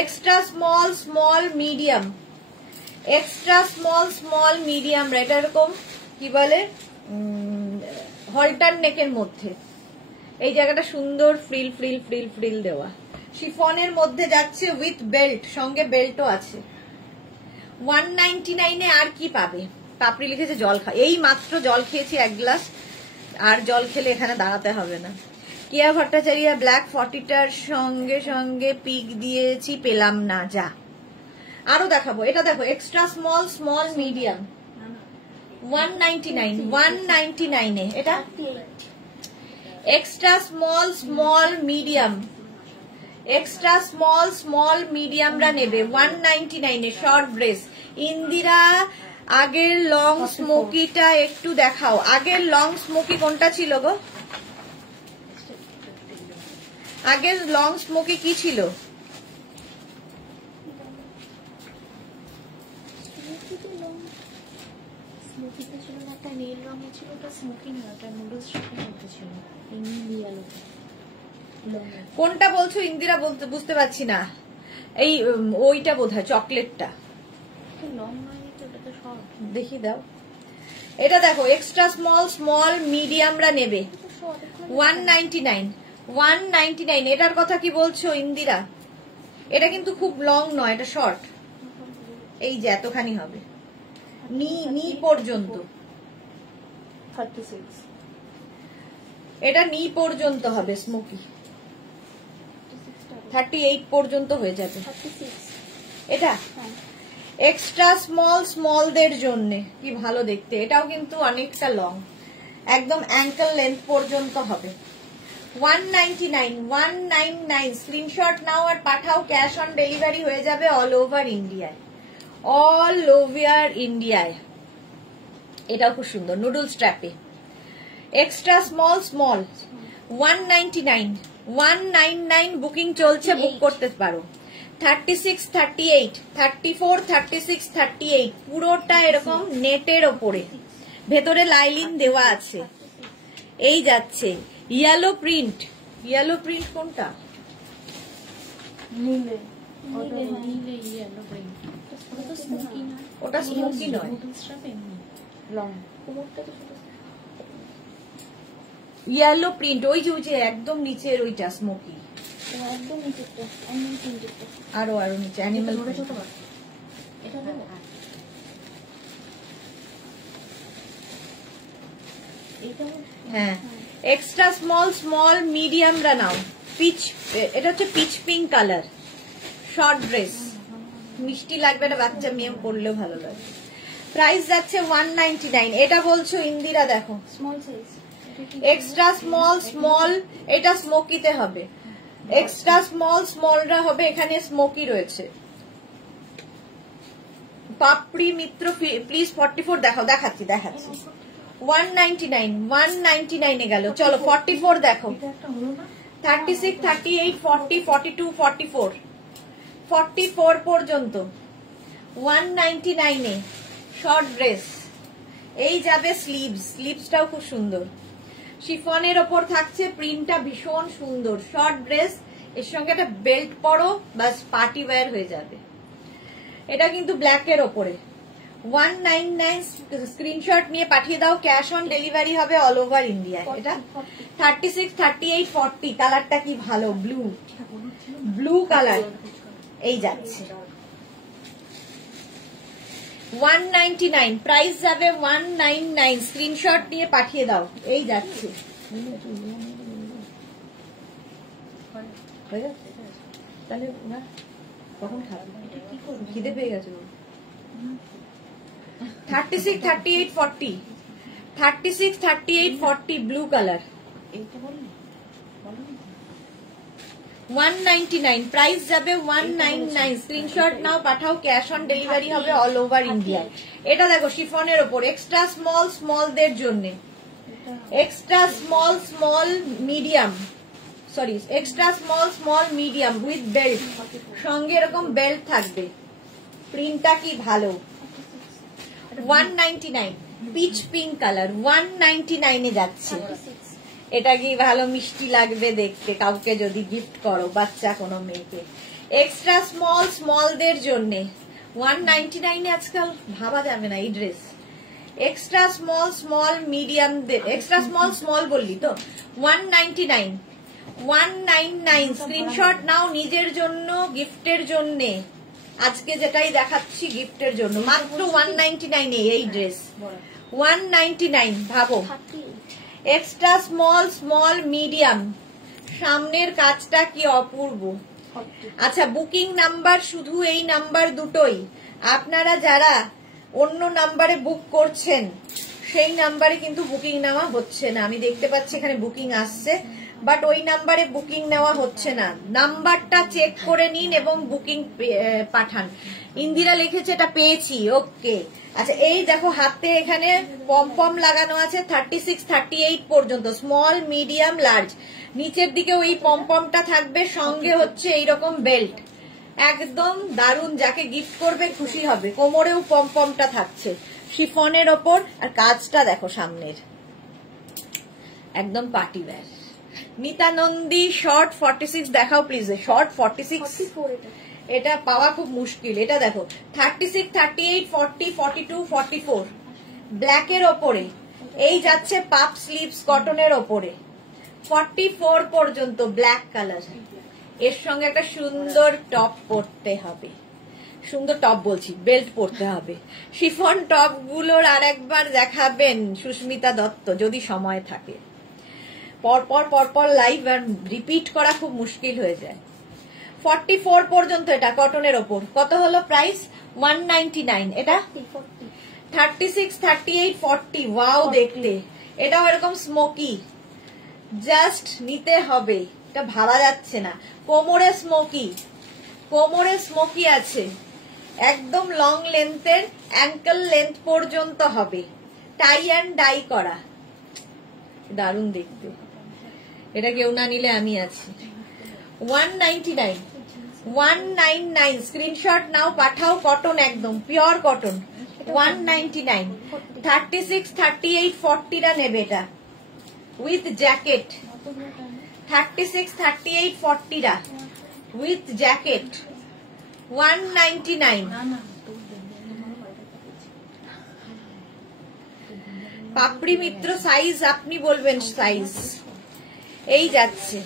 Extra small small medium, extra small small medium, এটা এরকম কি বলে হলটার নেকের মধ্যে, এই জায়গাটা সুন্দর ফ্রিল ফ্রিল ফ্রিল ফ্রিল দেওয়া, শিফনের মধ্যে যাচ্ছে উইথ বেল্ট, সঙ্গে বেল্টও আছে। 199 এ আর কি পাবে? পাপড়ি লিখেছে জল খা, এই মাত্র জল খেয়েছি 1 গ্লাস, আর জল খেলে এখানে দাঁড়াতে হবে না। কিয়া ভট্টাচার্য ব্ল্যাক 40টার সঙ্গে সঙ্গে পিক দিয়েছি, পেলাম না, যা। আরো দেখাবো, এটা দেখো এক্সট্রা স্মল স্মল মিডিয়াম 199 199 এ। এটা extra small small medium, extra small small মিডিয়ামরা নেবে 199 এ। Short dress. ইন্দিরা আগের লং স্মোকিটা একটু দেখাও। আগের লং স্মোকি কোনটা ছিল গো? আগের লং স্মোকি কি ছিল? স্মোকিতে ছিল না, একটা নীল রঙের ছিল, ওটা স্মোকি না, ওটা নুডলস শপের মধ্যে ছিল, এই নীল ইয়ালোটা। কোনটা বলছো ইন্দিরা? বলতে বুঝতে পারছি না। এই ওইটা বোধহয় চকলেটটা। লং নয় তো, ওটা তো শর্ট। দেখি দাও। এটা দেখো এক্সট্রা স্মল, স্মল, মিডিয়ামরা নেবে 199। 199 এটার কথা কি বলছো ইন্দিরা? এটা কিন্তু খুব লং নয়, এটা শর্ট। এই যে এতখানি হবে, নি পর্যন্ত। 36 এটা নি পর্যন্ত হবে স্মোকি, 38 পর্যন্ত হয়ে যাবে। 36 এটা এক্সট্রা স্মল, স্মলদের জন্য কি ভালো দেখতে। এটাও কিন্তু অনেকটা লং, একদম অ্যাঙ্কেল লেন্থ পর্যন্ত হবে। 199 199 স্ক্রিনশট নাও আর পাঠাও, ক্যাশ অন ডেলিভারি হয়ে যাবে অল ওভার ইন্ডিয়ায়, অল ওভার ইন্ডিয়ায়। এটাও খুব সুন্দর, নুডল স্ট্র্যাপে এক্সট্রা স্মল, স্মল 199 199 বুকিং চলছে, বুক করতে পারো। 36 38 34 36 38 পুরোটা এরকম নেটের ওপরে, ভেতরে লাইলিন দেওয়া আছে। এই যাচ্ছে ইয়েলো প্রিন্ট। ইয়েলো প্রিন্ট কোনটা? নীলে নীলে ইয়েলো প্রিন্ট, ওটা তো স্মোকি না, ওটা স্মোকি নয়, নুডলস শপ এমনি লং। কোমরটা তো ছোট, ইয়েলো প্রিন্ট। ওই যে একদম নিচের ওইটা স্মোকি, একদম নিচেরটা অ্যানিমাল প্রিন্টেরটা, আরো নিচে অ্যানিমাল। ছোট এটা দেবো। হ্যাঁ, এক্সট্রা স্মল, স্মল, মিডিয়ামরা নাও। পিচ, এটা হচ্ছে pitch pink colour, short dress, মিষ্টি লাগবে, এটা বাচ্চা মেয়ে পরলেও ভালো লাগবে। প্রাইস যাচ্ছে 199। এটা বলছো ইন্দিরা? দেখো small size, extra small, small, এটা স্মোকিতে হবে। এক্সট্রা স্মল, স্মলরা হবে, এখানে স্মোকি রয়েছে। পাপড়ি মিত্র প্লিজ 44 দেখাও। দেখাচ্ছি 199 199 এ গেল। চলো 44 দেখো। 36 38 40 42 44 44 পর্যন্ত 199 এ শর্ট ড্রেস। এই যাবে স্লিভস, স্লিভসটাও খুব সুন্দর, শিফনের ওপর থাকছে, প্রিন্টটা ভীষণ সুন্দর। শর্ট ড্রেস, এর সঙ্গে একটা বেল্ট পরো, বাস পার্টি ওয়্যার হয়ে যাবে। এটা কিন্তু ব্ল্যাকের ওপরে। 199 স্ক্রিনশট নিয়ে পাঠিয়ে দাও, ক্যাশ অন ডেলিভারি হবে অল ওভার ইন্ডিয়া। এটা 36 38 40 কালারটা কি ভালো, ব্লু, ব্লু কালার। এই যাচ্ছে 199, প্রাইস যাবে 199। স্ক্রিনশট নিয়ে পাঠিয়ে দাও। এই যাচ্ছে, তাহলে না কখন খাবে, খিদে পেয়ে গেছে। 36 38 40 36 38 40 ব্লু কালার। 199, প্রাইস যাবে 199। স্ক্রিনশট নাও পাঠাও, ক্যাশ অন ডেলিভারি হবে অল ওভার ইন্ডিয়া। এটা দেখো শিফনের ওপর, এক্সট্রা স্মল, স্মলদের জন্য। Extra small, small, medium, sorry extra small, small, medium with belt, সঙ্গে এরকম বেল্ট থাকবে। প্রিন্টটা কি ভালো। 199 পিচ পিঙ্ক কালার 199 এ যাচ্ছে। এটা কি ভালো মিষ্টি লাগবে দেখতে, কাউকে যদি গিফট করো, বাচ্চা কোনো মেয়েকে। এক্সট্রা স্মল, স্মলদের জন্য 199 এ আজকাল ভাবা যাবে না এই dress. Extra small, small, medium, extra small, small বললি তো। 199 199 স্ক্রিনশট নাও নিজের জন্য, গিফটের জন্য। আজকে যেটাই দেখাচ্ছি গিফটের জন্য, মাত্র 199 এ এই ড্রেস। 199 ভাবো। এক্সট্রা স্মল, স্মল, মিডিয়াম, সামনের কাজটা কি অপূর্ব। আচ্ছা, বুকিং নাম্বার শুধু এই নাম্বার দুটোই। আপনারা যারা অন্য নাম্বারে বুক করছেন সেই নাম্বারে কিন্তু বুকিং নেওয়া হচ্ছে না। আমি দেখতে পাচ্ছি এখানে বুকিং আসছে, বাট ওই নাম্বারে বুকিং নেওয়া হচ্ছে না। নাম্বারটা চেক করে নিন এবং বুকিং পাঠান। ইন্দিরা লিখেছে এটা পেয়েছি, ওকে। আচ্ছা, এই দেখো হাতে এখানে পম লাগানো আছে 36 38 পর্যন্ত, স্মল, মিডিয়াম, লার্জ। নিচের দিকে ওই পমটা থাকবে, সঙ্গে হচ্ছে এইরকম বেল্ট। একদম দারুণ, যাকে গিফট করবে খুশি হবে। কোমরেও পমটা থাকছে, শিফনের ওপর, আর কাজটা দেখো সামনের, একদম পার্টি ওয়্যার। নিতানন্দী শর্ট 46 দেখাও প্লিজ। শর্ট 46 এটা পাওয়া খুব মুশকিল। এটা দেখো 36, 38, 40, 42, 44 ব্ল্যাকের ওপরে, এই যাচ্ছে পাপ স্লিভস কটনের ওপরে 44 পর্যন্ত ব্ল্যাক কালার। এর সঙ্গে একটা সুন্দর টপ পরতে হবে, সুন্দর টপ বলছি, বেল্ট পরতে হবে। শিফন টপ গুলোর আর একবার দেখাবেন সুস্মিতা দত্ত যদি সময় থাকে। পরপর পরপর লাইভ আর রিপিট করা খুব মুশকিল হয়ে যায়। 44 পর্যন্ত এটা কটনের ওপর। কত হলো প্রাইস? 199। এটা 36, 38, 40 ওয়াও দেখতে। এটাও এরকম স্মোকি, জাস্ট নিতে হবে, এটা ভাবা যাচ্ছে না। কোমরে স্মোকি, কোমরে স্মোকি আছে, একদম লং লেন্থের, অ্যাঙ্কেল লেন্থ পর্যন্ত হবে, টাই অ্যান্ড ডাই করা, দারুণ দেখতে। এটা কেউ না নিলে আমি আছি। 199, 199 স্ক্রিনশট নাও, পাঠাও। কটন, একদম পিওর কটন। 199, 36, 38, 40 টা নেবে এটা উইথ জ্যাকেট। 36, 38, 40 টা with jacket 199। Papri Mitra size আপনি বলবেন সাইজ। এই যাচ্ছে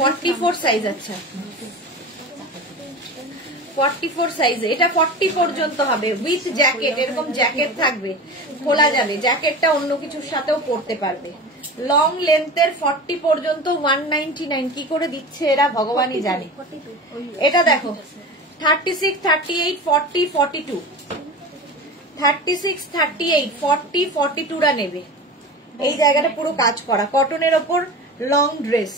44 সাইজ। আচ্ছা 44 সাইজ, এটা 40 পর্যন্ত হবে উইথ জ্যাকেট। এরকম জ্যাকেট থাকবে, খোলা যাবে, জ্যাকেটটা অন্য কিছুর সাথেও পরতে পারবে। লং লেন্থের 40 পর্যন্ত 199। কি করে দিচ্ছে এরা ভগবানই জানে। এটা দেখো 36, 38, 40, 42, 36, 38, 40, 42 রা নেবে। এই জায়গাটা পুরো কাজ করা কটনের ওপর, লং ড্রেস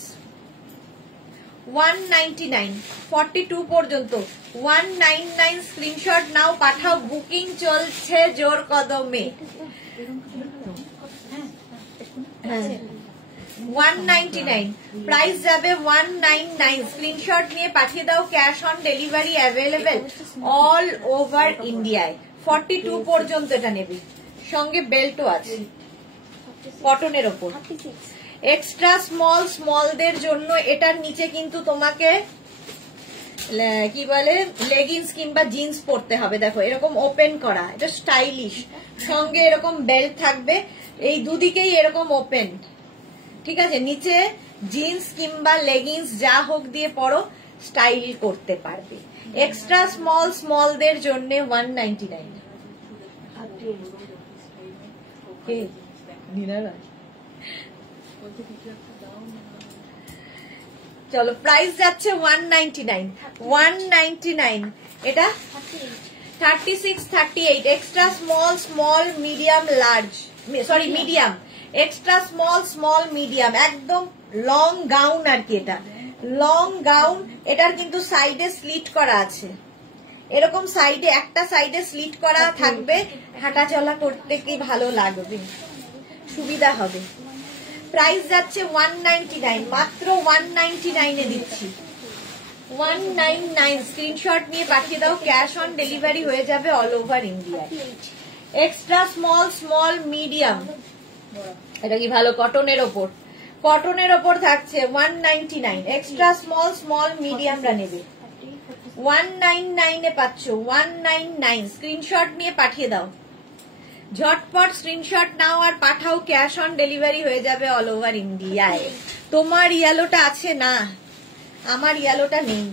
199, 42 পর্যন্ত 199। স্ক্রিনশট নাও, পাঠাও। বুকিং চলছে জোর কদমে। 199 প্রাইস যাবে 199। স্ক্রিনশট নিয়ে পাঠিয়ে দাও। Cash on delivery available all over ইন্ডিয়ায়। 42 পর্যন্ত এটা নেবে, সঙ্গে বেল্টও আছে কটনের ওপর। এক্সট্রা স্মল স্মলদের জন্য এটার নিচে কিন্তু তোমাকে কি বলে লেগিংস কিংবা জিন্স পরতে হবে। দেখো এরকম ওপেন করা, এটা স্টাইলিশ, সঙ্গে এরকম বেল্ট থাকবে, এই দুদিকেই এরকম ওপেন, ঠিক আছে। নিচে জিন্স কিংবা লেগিংস যা হোক দিয়ে পরো, স্টাইল করতে পারবে। এক্সট্রা স্মল স্মলদের জন্য 199। চলো প্রাইস যাচ্ছে 199, 199। এটা 36, 38 extra small small medium large, sorry medium, extra small small medium, একদম লং গাউন আর কি। এটা লং গাউন, এটার কিন্তু সাইডে স্লিট করা আছে, এরকম সাইডে একটা সাইডে স্লিট করা থাকবে, হাঁটা চলা করতে কি ভালো লাগবে, সুবিধা হবে। প্রাইস যাচ্ছে 199, মাত্র 199 এ দিচ্ছি। 199 স্ক্রিনশট নিয়ে পাঠিয়ে দাও। ক্যাশ অন ডেলিভারি হয়ে যাবে all over India. Extra small small medium, এটা কি ভালো কটনের ওপর, কটনের ওপর থাকছে 199। এক্সট্রা স্মল স্মল মিডিয়ামরা নেবে 199 এ পাচ্ছ। 199 স্ক্রিনশট নিয়ে পাঠিয়ে দাও, ঝটপট স্ক্রিনশট নাও আর পাঠাও। ক্যাশ অন ডেলিভারি হয়ে যাবে অল ওভার ইন্ডিয়ায়। তোমার ইয়েলোটা আছে না, আমার ইয়েলোটা নেই।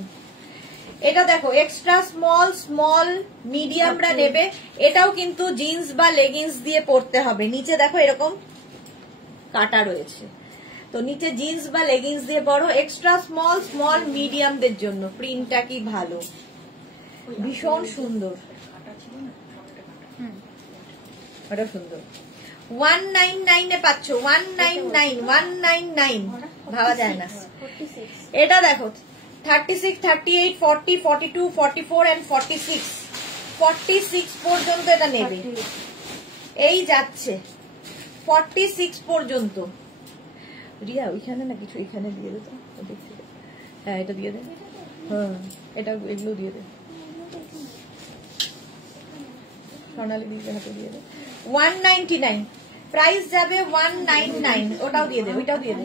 এটা দেখো এক্সট্রা স্মল স্মল মিডিয়ামরা নেবে, এটাও কিন্তু জিন্স বা লেগিংস দিয়ে পরতে হবে। নিচে দেখো এরকম কাটা রয়েছে, তো নিচে জিন্স বা লেগিংস দিয়ে পরো। এক্সট্রা স্মল স্মল মিডিয়ামদের জন্য। প্রিন্টটা কি ভালো, ভীষণ সুন্দর, ওটা সুন্দর। 199 এ পাচ্ছ। 199, 199 ভাবা যায় না। এটা দেখো 36, 38, 40, 42, 44 and 46, 46 পর্যন্ত এটা নেবে। এই যাচ্ছে 46 পর্যন্ত। রিয়া ওইখানে না কিছু এখানে দিয়ে দে তো, হ্যাঁ এটা দিয়ে দে, হ্যাঁ এটা এগুলো দিয়ে দে। সোনালি দিকে হাতে দিয়ে দে 199 প্রাইস যাবে 199 ওটাও দিয়ে দে ওইটাও দিয়ে দে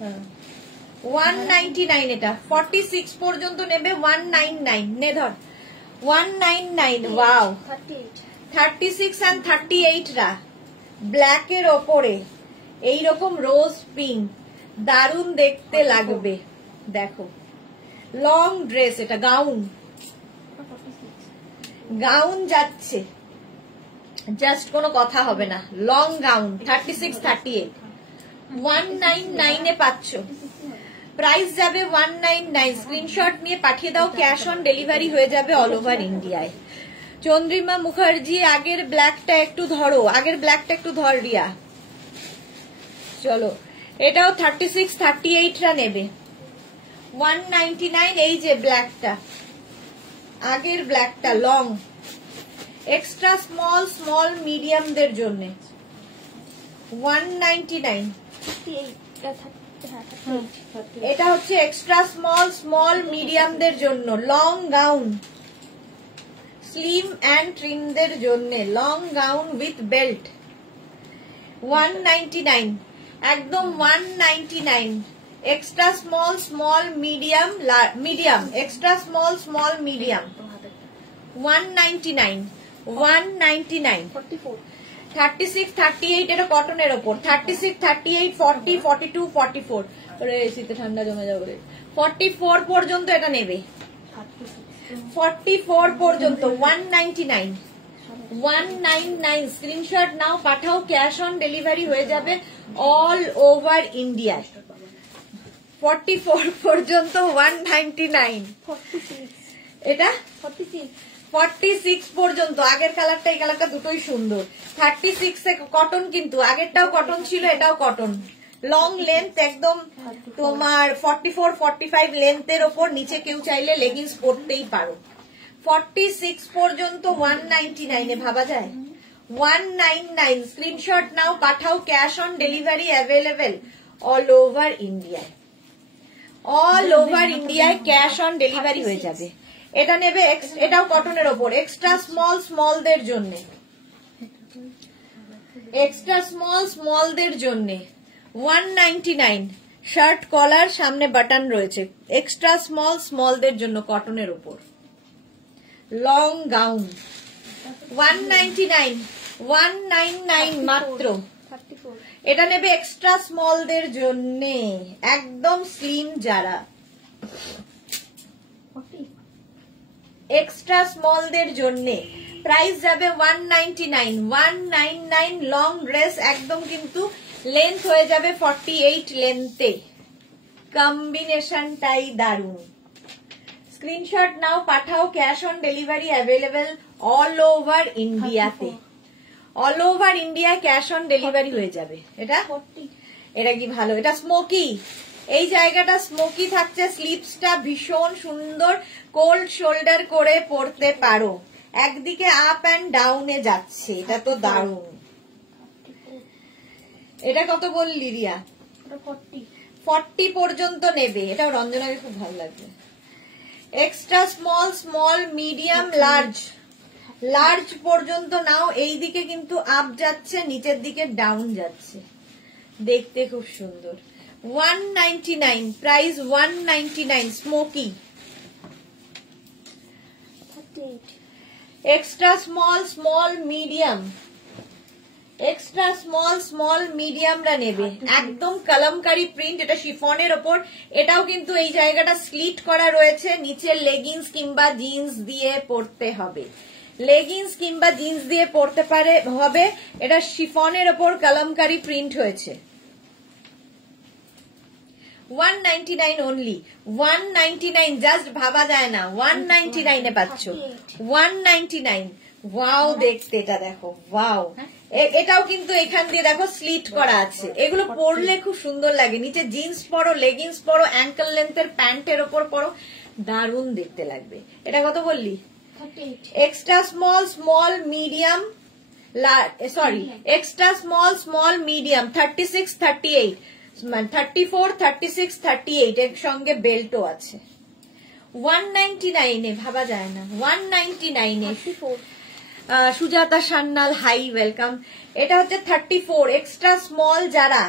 হ্যাঁ 199 এটা 46 পর্যন্ত নেবে 199 নে ধর 199 ওয়াও 36 and 38 রা ব্ল্যাক এর ওপরে এইরকম রোজ পিঙ্ক দারুণ দেখতে লাগবে দেখো লং ড্রেস এটা গাউন গাউন যাচ্ছে জাস্ট কোনো কথা হবে না লং গাউন 36 38 199 এ পাচ্ছ প্রাইস যাবে 199 স্ক্রিনশট নিয়ে পাঠিয়ে দাও ক্যাশ অন ডেলিভারি হয়ে যাবে অল ওভার ইন্ডিয়ায় চন্দ্রিমা মুখার্জি আগের ব্ল্যাকটা একটু ধরো আগের ব্ল্যাকটা একটু ধর রিয়া চলো এটাও 36 38 রা নেবে 199 এই যে ব্ল্যাকটা আগের ব্ল্যাকটা লং এক্সট্রা স্মল স্মল মিডিয়ামদের জন্য 199 এটা হচ্ছে এক্সট্রা স্মল স্মল মিডিয়ামদের জন্য লং গাউন স্লিম অ্যান্ড ট্রিমদের জন্য লং গাউন উইথ বেল্ট 199 একদম 199 extra small small medium medium extra small small medium 199 36 38 এটা কটনের ওপর 36 38 40 42 44 ওরে শীতে ঠান্ডা জমে যাবে 44 পর্যন্ত এটা নেবে 44 পর্যন্ত 199 199 স্ক্রিনশট নাও পাঠাও ক্যাশ অন ডেলিভারি হয়ে যাবে অল ওভার ইন্ডিয়া 44 পর্যন্ত 199 এটা 46 পর্যন্ত আগের কালারটা এই কালারটা দুটোই সুন্দর 36 এ কটন কিন্তু আগেরটাও কটন ছিল এটাও কটন লং লেন্থ একদম তোমার 44 45 লেন্থের ওপর নিচে কেউ চাইলে লেগিংস পরতেই পারো 46 পর্যন্ত 199 এ ভাবা যায় 199 স্ক্রিনশট নাও পাঠাও cash on delivery available all over ইন্ডিয়ায় অল ওভার ইন্ডিয়ায় ক্যাশ অন ডেলিভারি হয়ে যাবে এটা নেবে এটাও কটনের ওপর এক্সট্রা স্মল স্মলদের জন্য এক্সট্রা স্মল স্মলদের জন্য 199 শার্ট কলার সামনে বাটন রয়েছে এক্সট্রা স্মল স্মলদের জন্য কটনের ওপর লং গাউন 199 মাত্র এটা নেবে এক্সট্রা স্মলদের জন্য একদম স্লিম যারা এক্সট্রা স্মলদের জন্য প্রাইস যাবে 199 লং ড্রেস একদম কিন্তু লেন্থ হয়ে যাবে 48 লেন্থে কম্বিনেশনটাই দারুন স্ক্রিনশট নাও পাঠাও cash on delivery available all over ইন্ডিয়াতে all over India cash on delivery হয়ে যাবে এটা কি ভালো এটা স্মোকি এই জায়গাটা স্মোকি থাকছে স্লিভসটা ভীষণ সুন্দর কোল্ড শোল্ডার করে পরতে পারো একদিকে আপ অ্যান্ড ডাউনে যাচ্ছে এটা তো দারুণ এটা কত বললি রিয়া 40 পর্যন্ত নেবে এটা রঞ্জনাকে খুব ভালো লাগবে extra small small medium large large পর্যন্ত নাও এই দিকে কিন্তু আপ যাচ্ছে নিচের দিকে ডাউন যাচ্ছে দেখতে খুব সুন্দর 199 price 199 smoky extra small small medium extra small small মিডিয়ামরা নেবে একদম কলমকারি প্রিন্ট এটা শিফনের ওপর এটাও কিন্তু এই জায়গাটা স্লিট করা রয়েছে নিচে লেগিংস কিংবা জিন্স দিয়ে পরতে হবে লেগিংস কিংবা জিন্স দিয়ে পরতে পারে হবে এটা শিফনের ওপর কলমকারি প্রিন্ট হয়েছে 199 only 199 জাস্ট ভাবা যায় না 199 এ পাচ্ছ 199 ওয়াও দেখতে এটা দেখো ওয়াও এটাও কিন্তু এখান দিয়ে দেখো স্লিট করা আছে এগুলো পরলে খুব সুন্দর লাগে নিচে জিন্স পরো লেগিংস পরো অ্যাঙ্কেল লেন্থের প্যান্টের ওপর পরো দারুণ দেখতে লাগবে এটা কত বললি extra small small medium sorry extra small small medium 36 38 34 36 38 এর সঙ্গে বেল্টও আছে 199 এ ভাবা যায় না 199 এ সুজাতা সান্যাল, হাই ওয়েলকাম। এটা হচ্ছে 34 এক্সট্রা স্মল, যারা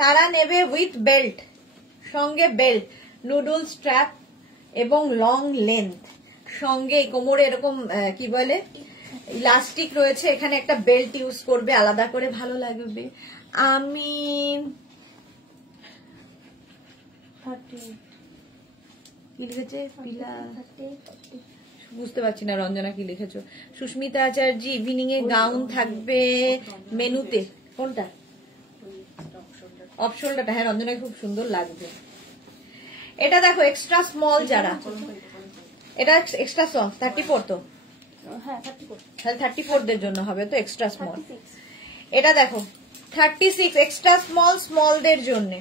তারা নেবে উইথ বেল্ট, সঙ্গে বেল্ট, নুডল স্ট্র্যাপ এবং লং লেন্থ, সঙ্গে কোমরে এরকম কি বলে ইলাস্টিক রয়েছে, এখানে একটা বেল্ট ইউজ করবে আলাদা করে, ভালো লাগবে। আমি 38 কি লিখেছে পিলা 38 বুঝতে পারছি না রঞ্জনা কি লিখেছো। সুস্মিতা আচার্য, ইভিনিং এ গাউন থাকবে মেনুতে, কোনটা অপশনটা? হ্যাঁ রঞ্জনা খুব সুন্দর লাগবে। এটা দেখো এক্সট্রা স্মল, যারা এটা এক্সট্রা স্মল 34 তো, হ্যাঁ 34 তাহলে 34 দের জন্য হবে তো এক্সট্রা স্মল। এটা দেখো 36 এক্সট্রা স্মল, স্মলদের জন্য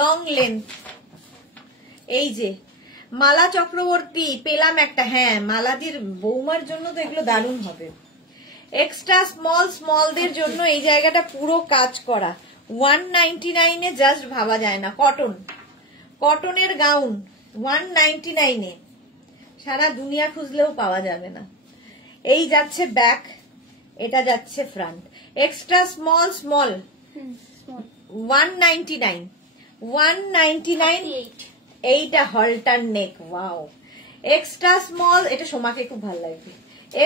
লং লেন্থ। এই যে মালা চক্রবর্তী পেলাম একটা, হ্যাঁ মালাদির বৌমার জন্য তো এগুলো দারুণ হবে। এক্সট্রা স্মল, স্মলদের জন্য এই জায়গাটা পুরো কাজ করা, 199 এ জাস্ট ভাবা যায় না। কটন, কটনের গাউন 199 এ সারা দুনিয়া খুঁজলেও পাওয়া যাবে না। এই যাচ্ছে ব্যাক, এটা যাচ্ছে ফ্রন্ট। Extra small, small 199, 199। এইটা হলটার নেক, ওয়াও। এক্সট্রা স্মল, এটা সোমাকে খুব ভালো লাগবে।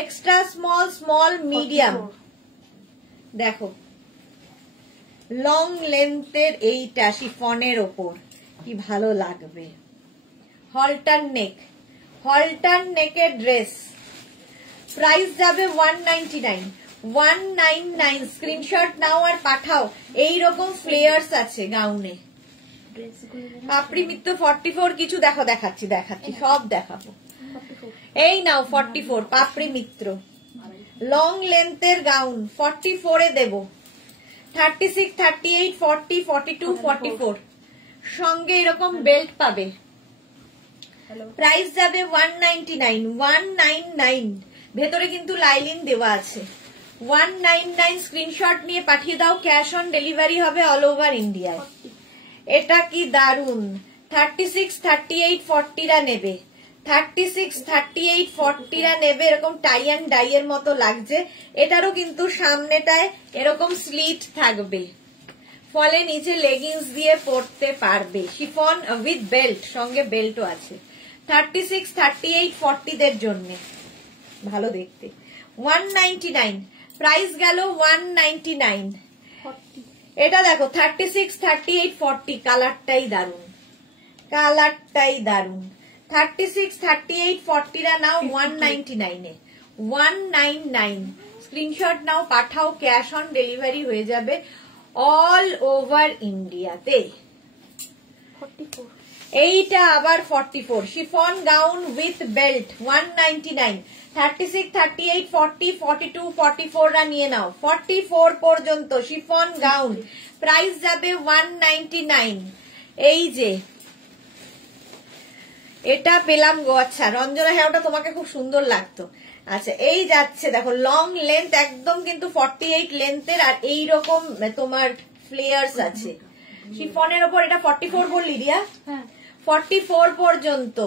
এক্সট্রা স্মল, স্মল, মিডিয়াম, দেখো লং লেন্থের এইটা শিফনের ওপর কি ভালো লাগবে। হলটার নেক, হলটার নেকের ড্রেস, প্রাইস যাবে 199, 199। স্ক্রিনশট নাও আর পাঠাও। এইরকম ফ্লেয়ার্স আছে গাউনে। পাপড়ি মিত্র 44 কিছু দেখো, দেখাচ্ছি সব দেখাবো। এই নাও 44 পাপড়ি মিত্র লং লেন্থের গাউন 44 এ দেব। 36, 38, 40, 42, 44 সঙ্গে এরকম বেল্ট পাবে। প্রাইস যাবে 199, 199। ভেতরে কিন্তু লাইলিন দেওয়া আছে। 199 স্ক্রিনশট নিয়ে পাঠিয়ে দাও, ক্যাশ অন ডেলিভারি হবে অল ওভার ইন্ডিয়ায়। এটা কি দারুন। 36, 38, 40রা নেবে, 36, 38, 40রা নেবে। এরকম টাই অ্যান্ড ডাই এর মতো লাগছে। এটারও কিন্তু সামনেটায় এরকম স্লিট থাকবে, ফলে নিচে লেগিংস দিয়ে পরতে পারবে। শিফন উইথ বেল্ট, সঙ্গে বেল্টও আছে। 36, 38, 40দের জন্য ভালো দেখতে। 199 প্রাইস গেল 199। এটা দেখো 36, 38, 40 কালারটাই দারুন, কালারটাই দারুন। 36, 38, 40রা নাও 199 এ, 199 স্ক্রিনশট নাও পাঠাও, ক্যাশ অন ডেলিভারি হয়ে যাবে অল ওভার ইন্ডিয়াতে। 44 এইটা আবার 44 শিফন গাউন উইথ বেল্ট 199। 36, 38, 40, 42, 44রা নিয়ে নাও। 44 পর্যন্ত শিফন গাউন, প্রাইস যাবে 199। এই যে এটা পেলাম গো। আচ্ছা রঞ্জনা, হ্যাঁ ওটা তোমাকে খুব সুন্দর লাগতো। আচ্ছা এই যাচ্ছে দেখো লং লেন্থ একদম কিন্তু 48 লেন্থের, আর এইরকম তোমার ফ্লেয়ার্স আছে শিফনের ওপর। এটা 44 বললি রিয়া? হ্যাঁ 44 পর্যন্ত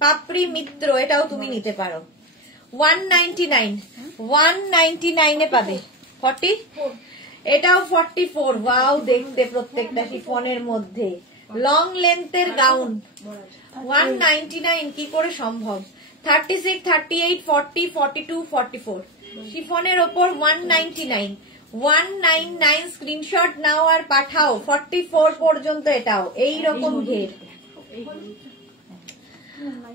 পাপড়ি মিত্র, এটাও তুমি নিতে পারো। 199, 199 এ পাবে। 40 এটাও 44। ওয়াও দেখতে প্রত্যেকটা শিফনের মধ্যে লং লেন্থের গাউন 199 কি করে সম্ভব? 36, 38, 40, 42, 44 শিফনের ওপর 199, 199 স্ক্রিনশট নাও আর পাঠাও। 44 পর্যন্ত এটাও এইরকম ঘের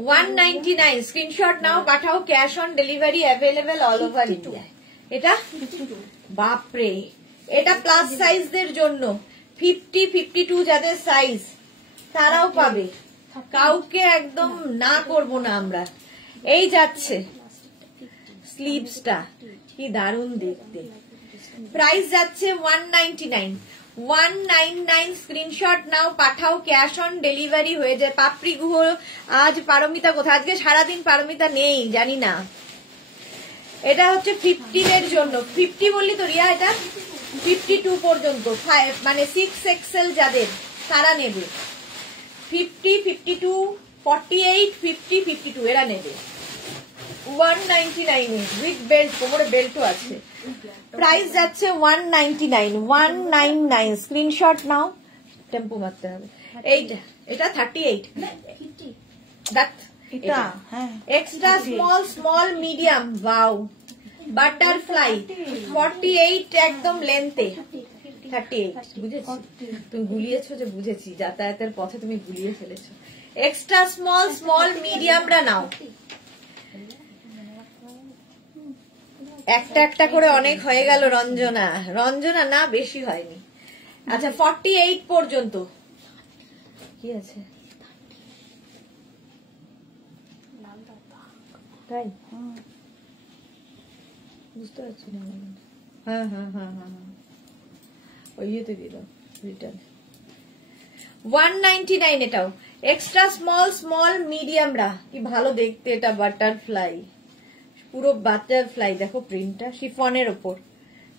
199 স্ক্রিনশট নাও পাঠাও, cash on delivery available all over India. এটা বাপরে, এটা প্লাস সাইজদের জন্য 50, 52 যাদের সাইজ তারাও পাবে, কাউকে একদম না করব না আমরা। এই যাচ্ছে স্লিভসটা কি দারুণ দেখতে, প্রাইস যাচ্ছে 199, 199 স্ক্রিনশট নাও পাঠাও, ক্যাশ অন ডেলিভারি হয়ে যায়। পাপড়ি গুহ আজ পারমিতা কোথায়? আজকে সারাদিন পারমিতা নেই, জানি না। এটা হচ্ছে 15 এর জন্য। 50 বললি তো রিয়া? এটা 52 পর্যন্ত, মানে 6 এক্সেল যাদের তারা নেবে। 50, 52, 48, 50, 52 এরা নেবে। 199 উইথ বেল্ট, কোমরে বেল্টও আছে। প্রাইস যাচ্ছে 199, 199। স্ক্রিনশট নাও, টেম্পো মারতে হবে। এইটা, এটা 38, দেখ এটা extra small, small medium, wow butterfly 48 একদম লেন্থে 38। বুঝেছি, তুমি গুলিয়েছো যে, বুঝেছি, যাতায়াতের পথে তুমি গুলিয়ে ফেলেছো। এক্সট্রা স্মল, স্মল মিডিয়ামরা নাও, একটা একটা করে অনেক হয়ে গেল। রঞ্জনা, রঞ্জনা না বেশি হয়নি। আচ্ছা 48 পর্যন্ত কি আছে? তাই বুঝতে পারছি না। হ্যাঁ হ্যাঁ হ্যাঁ হ্যাঁ হ্যাঁ, ওই ইয়েতে দিল রিটার্ন। 199 এটাও এক্সট্রা স্মল, স্মল মিডিয়ামরা। কি ভালো দেখতে এটা, বাটারফ্লাই, পুরো বাটারফ্লাই। দেখো প্রিন্টটা শিফনের ওপর,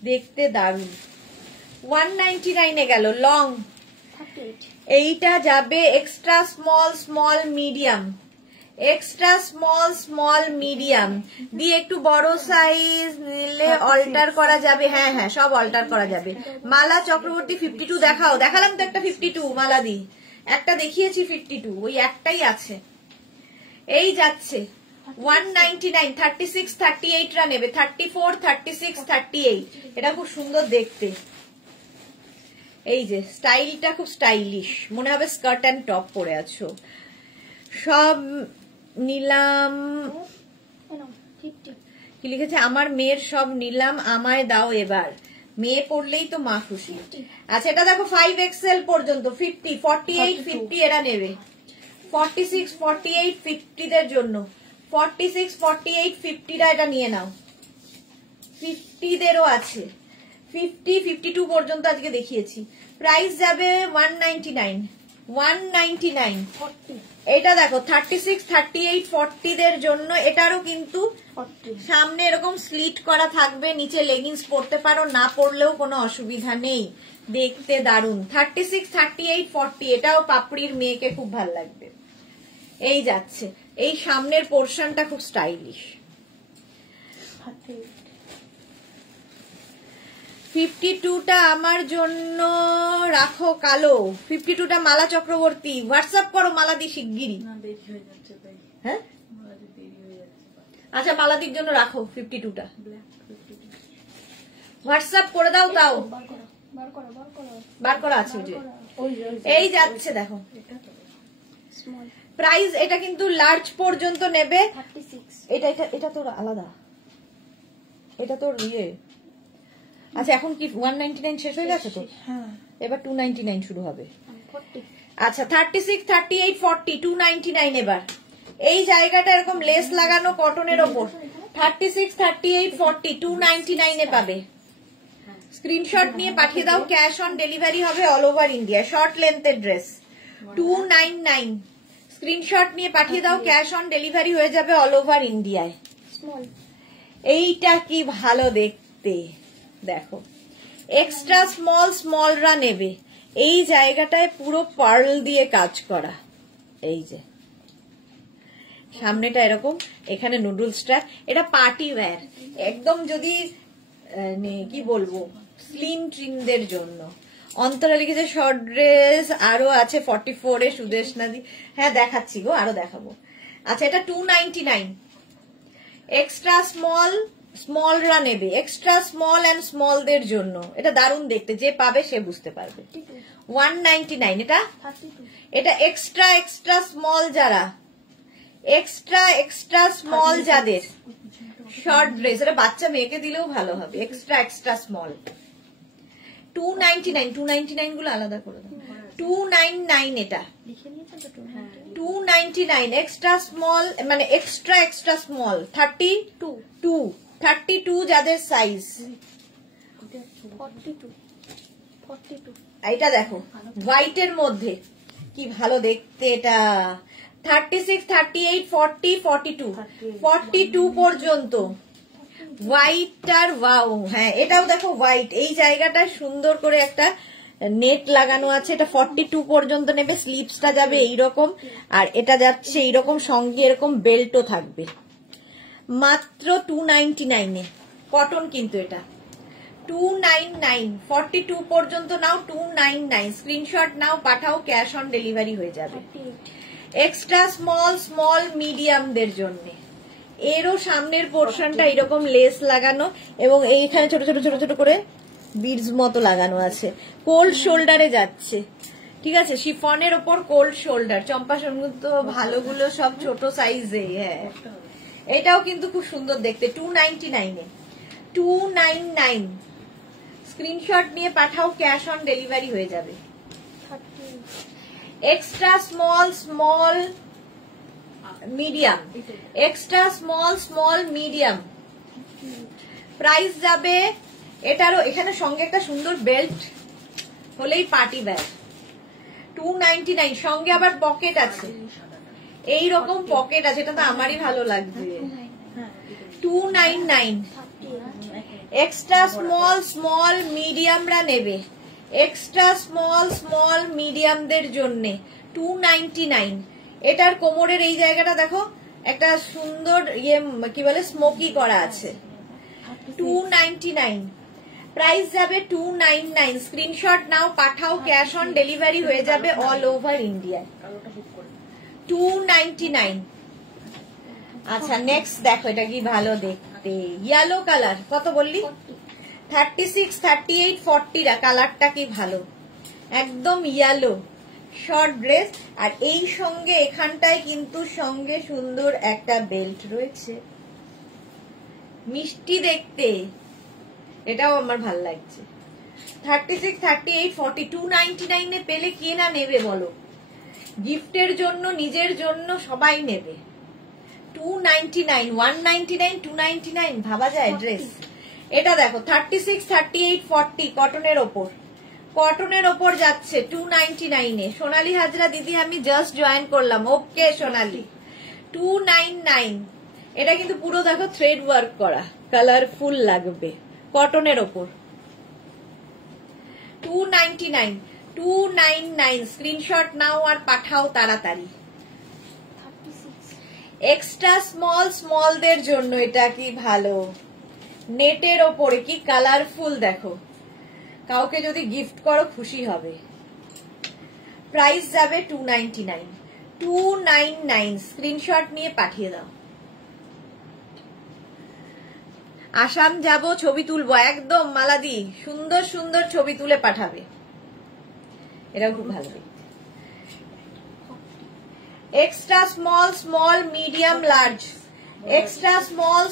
দেখতে দারুণ। 199 এ গেল। লং এইটা যাবে extra small, small medium, extra small, small medium দিয়ে একটু বড় সাইজ নিলে অল্টার করা যাবে। হ্যাঁ হ্যাঁ, সব অল্টার করা যাবে। মালা চক্রবর্তী 52 দেখাও। দেখালাম তো একটা 52 মালা দি, একটা দেখিয়েছি 52, ওই একটাই আছে। এই যাচ্ছে 199, 36, 38 রা নেবে, 34, 36, 38। এটা খুব সুন্দর দেখতে। এই যে স্টাইলটা খুব স্টাইলিশ, মনে হবে স্কার্ট অ্যান্ড টপ পরে আছো। সব নিলাম, কি লিখেছে? আমার মেয়ের সব নিলাম, আমায় দাও এবার। মেয়ে পড়লেই তো মা খুশি। আচ্ছা এটা দেখো 5XL পর্যন্ত 50, 48, 50 এরা নেবে। 46, 48, 50 দের জন্য 46, 48, 50 রা এটা নিয়ে নাও। 50 দেরও আছে, 50, 52 পর্যন্ত আজকে দেখিয়েছি। প্রাইস যাবে 199, 199। এটা দেখো 36, 38, 40 দের জন্য। এটারও কিন্তু সামনে এরকম স্লিট করা থাকবে, নিচে লেগিংস পরতে পারো, না পরলেও কোনো অসুবিধা নেই, দেখতে দারুণ। 36, 38, 40 এটাও পাপড়ির মেয়েকে খুব ভালো লাগবে। এই যাচ্ছে, এই সামনের পোর্শনটা খুব স্টাইলিশ। 52টা আমার জন্য রাখো কালো। 52টা মালা চক্রবর্তী, হোয়াটসঅ্যাপ করো মালা দি শিগগিরই। হ্যাঁ আচ্ছা, মালাদির জন্য রাখো 52টা, হোয়াটসঅ্যাপ করে দাও। তাও বার করা আছে যে। এই যাচ্ছে দেখো প্রাইস, এটা কিন্তু লার্জ পর্যন্ত নেবে। এটা এটা এটা তোর আলাদা, এটা তোর ইয়ে। আচ্ছা এখন কি 199 শেষ হয়ে গেছে তো? এবার 299 শুরু হবে। আচ্ছা 36, 38, 40, 299 এবার। এই জায়গাটা এরকম লেস লাগানো কটনের ওপর 36, 38, 40, 299 এ পাবে। স্ক্রিনশট নিয়ে পাঠিয়ে দাও, ক্যাশ অন ডেলিভারি হবে অল ওভার ইন্ডিয়া। শর্ট লেন্থের ড্রেস 299, স্ক্রিনশট নিয়ে পাঠিয়ে দাও, ক্যাশ অন ডেলিভারি হয়ে যাবে অল ওভার ইন্ডিয়ায়। এইটা কি ভালো দেখতে দেখো, এক্সট্রা স্মল, স্মলরা নেবে। এই জায়গাটায় পুরো পার্ল দিয়ে কাজ করা। এই যে সামনেটা এরকম, এখানে নুডল স্ট্র্যাপ। এটা পার্টি ওয়্যার একদম, যদি কি বলবো স্লিম ট্রিমদের জন্য। অন্তরা লিখেছে শর্ট ড্রেস আরো আছে 44 এ সুদেশ নাদি। হ্যাঁ দেখাচ্ছি গো, আরো দেখাবো। আচ্ছা এটা 299, এক্সট্রা স্মল, স্মলরা নেবে। এক্সট্রা স্মল অ্যান্ড স্মলদের জন্য এটা দারুণ দেখতে, যে পাবে সে বুঝতে পারবে। 199 এটা। এটা এক্সট্রা, এক্সট্রা স্মল যারা, এক্সট্রা, এক্সট্রা স্মল যাদের শর্ট ড্রেস, এটা বাচ্চা মেয়েকে দিলেও ভালো হবে। এক্সট্রা, এক্সট্রা স্মল 299, 299 গুলো আলাদা করে দাও। 299 এটা 299, এক্সট্রা স্মল মানে এক্সট্রা, এক্সট্রা স্মল 32 যাদের সাইজ। এটা দেখো হোয়াইটের মধ্যে কি ভালো দেখতে এটা। 36, 38, 40, 42, 42 পর্যন্ত হোয়াইটটার। ওয়াও, হ্যাঁ এটাও দেখো হোয়াইট। এই জায়গাটা সুন্দর করে একটা নেট লাগানো আছে। এটা 42 পর্যন্ত নেবে। স্লিভসটা যাবে এইরকম, আর এটা যাচ্ছে এইরকম, সঙ্গে এরকম বেল্টও থাকবে। মাত্র 299 কটন কিন্তু এটা 299 42 পর্যন্ত নাও 299 স্ক্রিনশট নাও পাঠাও ক্যাশ অন ডেলিভারি হয়ে যাবে এক্সট্রা স্মল মিডিয়ামদের জন্য এরও সামনের পোর্শনটা এরকম লেস লাগানো এবং এইখানে ছোট ছোট ছোট ছোট করে বিডস মতো লাগানো আছে কোল্ড শোল্ডারে যাচ্ছে ঠিক আছে শিফনের ওপর কোল্ড শোল্ডার চম্পা সংযুক্ত ভালোগুলো সব ছোট সাইজে হ্যাঁ এটাও কিন্তু খুব সুন্দর দেখতে 299 299 স্ক্রিনশট নিয়ে পাঠাও ক্যাশ অন ডেলিভারি হয়ে যাবে extra small medium extra small medium price যাবে এটারও এখানে সঙ্গে একটা সুন্দর বেল্ট হলেই পার্টি ব্যাগ 299 সঙ্গে আবার পকেট আছে এই রকম পকেট আছে এটা তো আমারই ভালো লাগছে 299 এক্সট্রা স্মল মিডিয়ামরা নেবে এক্সট্রা স্মল মিডিয়ামদের জন্য 299 এটার কোমরের এই জায়গাটা দেখো একটা সুন্দর ইয়ে কি বলে স্মোকি করা আছে 299 প্রাইস যাবে 299 স্ক্রিনশট নাও পাঠাও ক্যাশ অন ডেলিভারি হয়ে যাবে অল ওভার ইন্ডিয়া 299 আচ্ছা নেক্সট দেখো এটা কি ভালো দেখতে ইয়েলো কালার কত বললি 36 38 40 রা কালারটা কি ভালো একদম ইয়েলো শর্ট ড্রেস আর এই সঙ্গে এখানটায় কিন্তু সঙ্গে সুন্দর একটা বেল্ট রয়েছে মিষ্টি দেখতে এটাও আমার ভাল লাগছে 36 38 40 299 এ পেলে কে না নেবে বলো গিফটের জন্য নিজের জন্য সবাই নেবে 299 199 299 ভাবা যায় ড্রেস এটা দেখো 36 38 40 কটনের ওপর যাচ্ছে 299 এ সোনালী হাজরা দিদি আমি জাস্ট জয়েন করলাম ওকে সোনালী 299 এটা কিন্তু পুরো দেখো থ্রেড ওয়ার্ক করা কালারফুল লাগবে কটনের ওপর 299 স্ক্রিনশট নাও আর পাঠাও তাড়াতাড়ি এক্সট্রা স্মলদের জন্য এটা কি ভালো নেটের ওপরে কি কালারফুল দেখো কাউকে যদি গিফট করো খুশি হবে প্রাইস যাবে 299 স্ক্রিনশট নিয়ে পাঠিয়ে দাও আসাম যাব ছবি তুলবো একদম মালাদি সুন্দর সুন্দর ছবি তুলে পাঠাবে এটাও খুব ভালো extra small medium large extra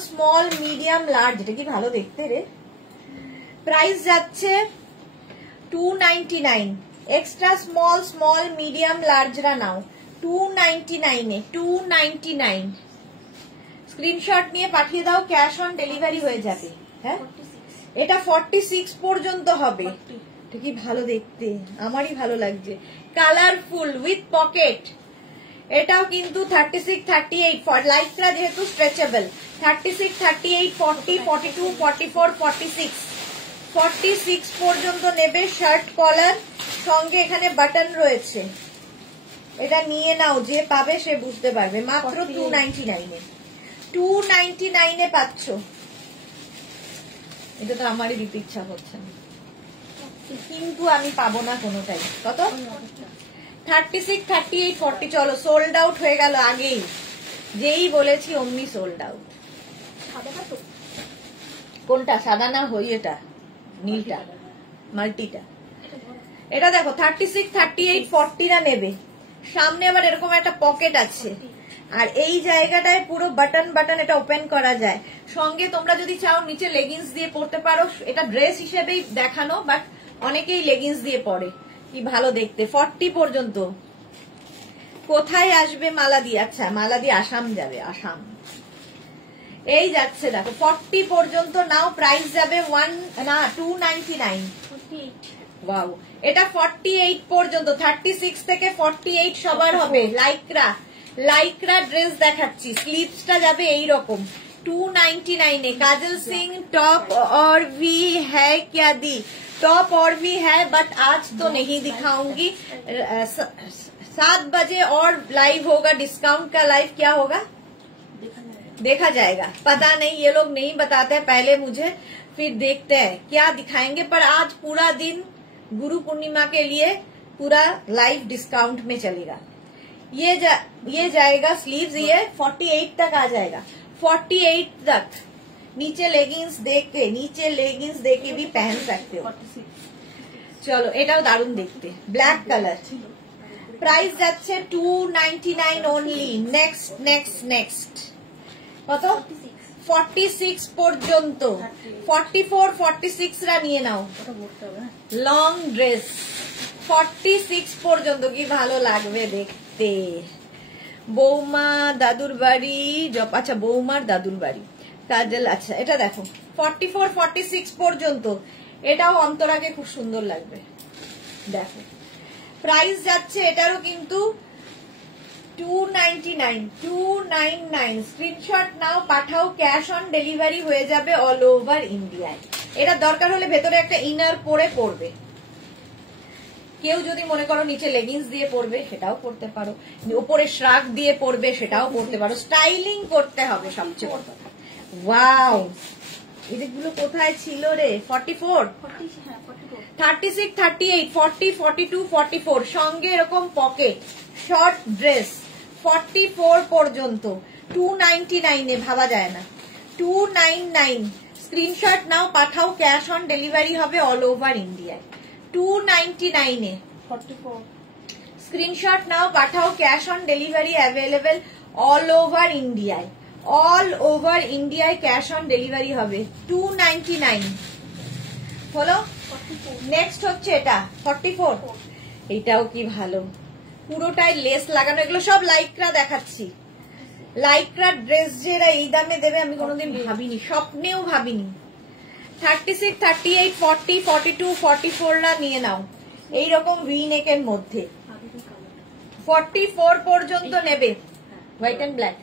small medium large এটা কি ভালো দেখতে রে প্রাইস যাচ্ছে 299 এক্সট্রা স্মল মিডিয়াম লার্জরা নাও 299 এ 299 স্ক্রিনশট নিয়ে পাঠিয়ে দাও ক্যাশ অন ডেলিভারি হয়ে যাবে হ্যাঁ এটা 46 পর্যন্ত হবে এটা কি ভালো দেখতে আমারই ভালো লাগছে কালারফুল উইথ পকেট এটাও কিন্তু 36 38 লাইফটা যেহেতু স্ট্রেচেবল 36 38 40 42 44 46 পর্যন্ত নেবে শার্ট কলার সঙ্গে এখানে বাটন রয়েছে এটা নিয়ে নাও যে পাবে সে বুঝতে পারবে মাত্র 299 এ পাচ্ছ এটা তো আমারই দিতে ইচ্ছা হচ্ছে না কিন্তু আমি পাবো না কোনোটাই কত 36 38 40 চলো সোল্ড আউট হয়ে গেল আগেই যেই বলেছি অমনি সোল্ড আউট কোনটা সাদা না হই এটা নীলটা মাল্টিটা এটা দেখো 36 38 40 রা নেবে সামনে আবার এরকম একটা পকেট আছে আর এই জায়গাটায় পুরো বাটন এটা ওপেন করা যায় সঙ্গে তোমরা যদি চাও নিচে লেগিংস দিয়ে পরতে পারো এটা ড্রেস হিসেবেই দেখানো বাট অনেকেই লেগিংস দিয়ে পরে কি ভালো দেখতে 40 পর্যন্ত কোথায় আসবে মালাদি আচ্ছা মালাদি আসাম যাবে আসাম এই যাচ্ছে দেখো 40 পর্যন্ত নাও প্রাইস যাবে 299 ওয়াও এটা 48 পর্যন্ত 36 থেকে 48 সবার হবে লাইক্রা ড্রেস দেখাচ্ছি স্লিভসটা যাবে এই রকম 299 এ काजल सिंह टॉप और भी है क्या दी टॉप और भी है बट आज तो नहीं दिखाऊंगी 7 बजे और लाइव होगा डिस्काउंट का लाइव क्या होगा देखा जाएगा, पता नहीं, ये लोग नहीं बताते पहले मुझे, फिर देखते हैं क्या दिखाएंगे। पर आज पूरा दिन गुरु पूर्णिमा के लिए पूरा लाइव डिस्काउंट में चलेगा। ये जाएगा स्लीव्स, ये 48 तक आ जाएगा, 48 तक। नीचे लेगिंग्स देख के भी पहन सकते हो। চলো এটাও দারুণ দেখতে, ব্ল্যাক কালার। প্রাইস যাচ্ছে 299 অনলি। নেক্সট কত? 46 পর্যন্ত, 44 46 রা নিয়ে নাও। লং ড্রেস 46 পর্যন্ত, কি ভালো লাগবে দেখতে। বৌমা দাদুর বাড়ি, আচ্ছা বৌমার দাদুর বাড়ি কাজল। আচ্ছা এটা দেখো 44 46 পর্যন্ত, এটাও অন্তরাকে খুব সুন্দর লাগবে। দেখো প্রাইস যাচ্ছে এটারও কিন্তু 299 স্ক্রিনশট নাও, পাঠাও, ক্যাশ অন ডেলিভারি হয়ে যাবে অল ওভার ইন্ডিয়ায়। এটা দরকার হলে ভেতরে একটা ইনার পরে পরবে। কেউ যদি মনে করো নিচে লেগিংস দিয়ে পরবে সেটাও করতে পারো, উপরে শ্রাগ দিয়ে পরবে সেটাও করতে পারো। স্টাইলিং করতে হবে সবচেয়ে বড় কথা। ওয়াও, এগুলো কোথায় ছিল রে? 44 36 38 40 42 44 সঙ্গে এরকম পকেট শর্ট ড্রেস 44 পর্যন্ত 299 এ, ভাবা যায় না। 299 স্ক্রিনশট নাও, পাঠাও, ক্যাশ অন ডেলিভারি হবে অল ওভার ইন্ডিয়ায়। 299 এ 44 স্ক্রিনশট নাও, পাঠাও, cash on delivery available all over ইন্ডিয়ায়। অল ওভার ইন্ডিয়ায় ক্যাশ অন ডেলিভারি হবে। 299 হলো। নেক্সট হচ্ছে এটা 44, এটাও কি ভালো, পুরোটাই লেস লাগানো। এগুলো সব লাইক্রা দেখাচ্ছি। লাইক্রা ড্রেস যে এরা এই দামে দেবে আমি কোনোদিন ভাবিনি, স্বপ্নেও ভাবিনি। 36 38 40 42 44 রা নিয়ে নাও, এইরকম ভি নেকের মধ্যে 44 পর্যন্ত নেবে, হোয়াইট এন্ড ব্ল্যাক।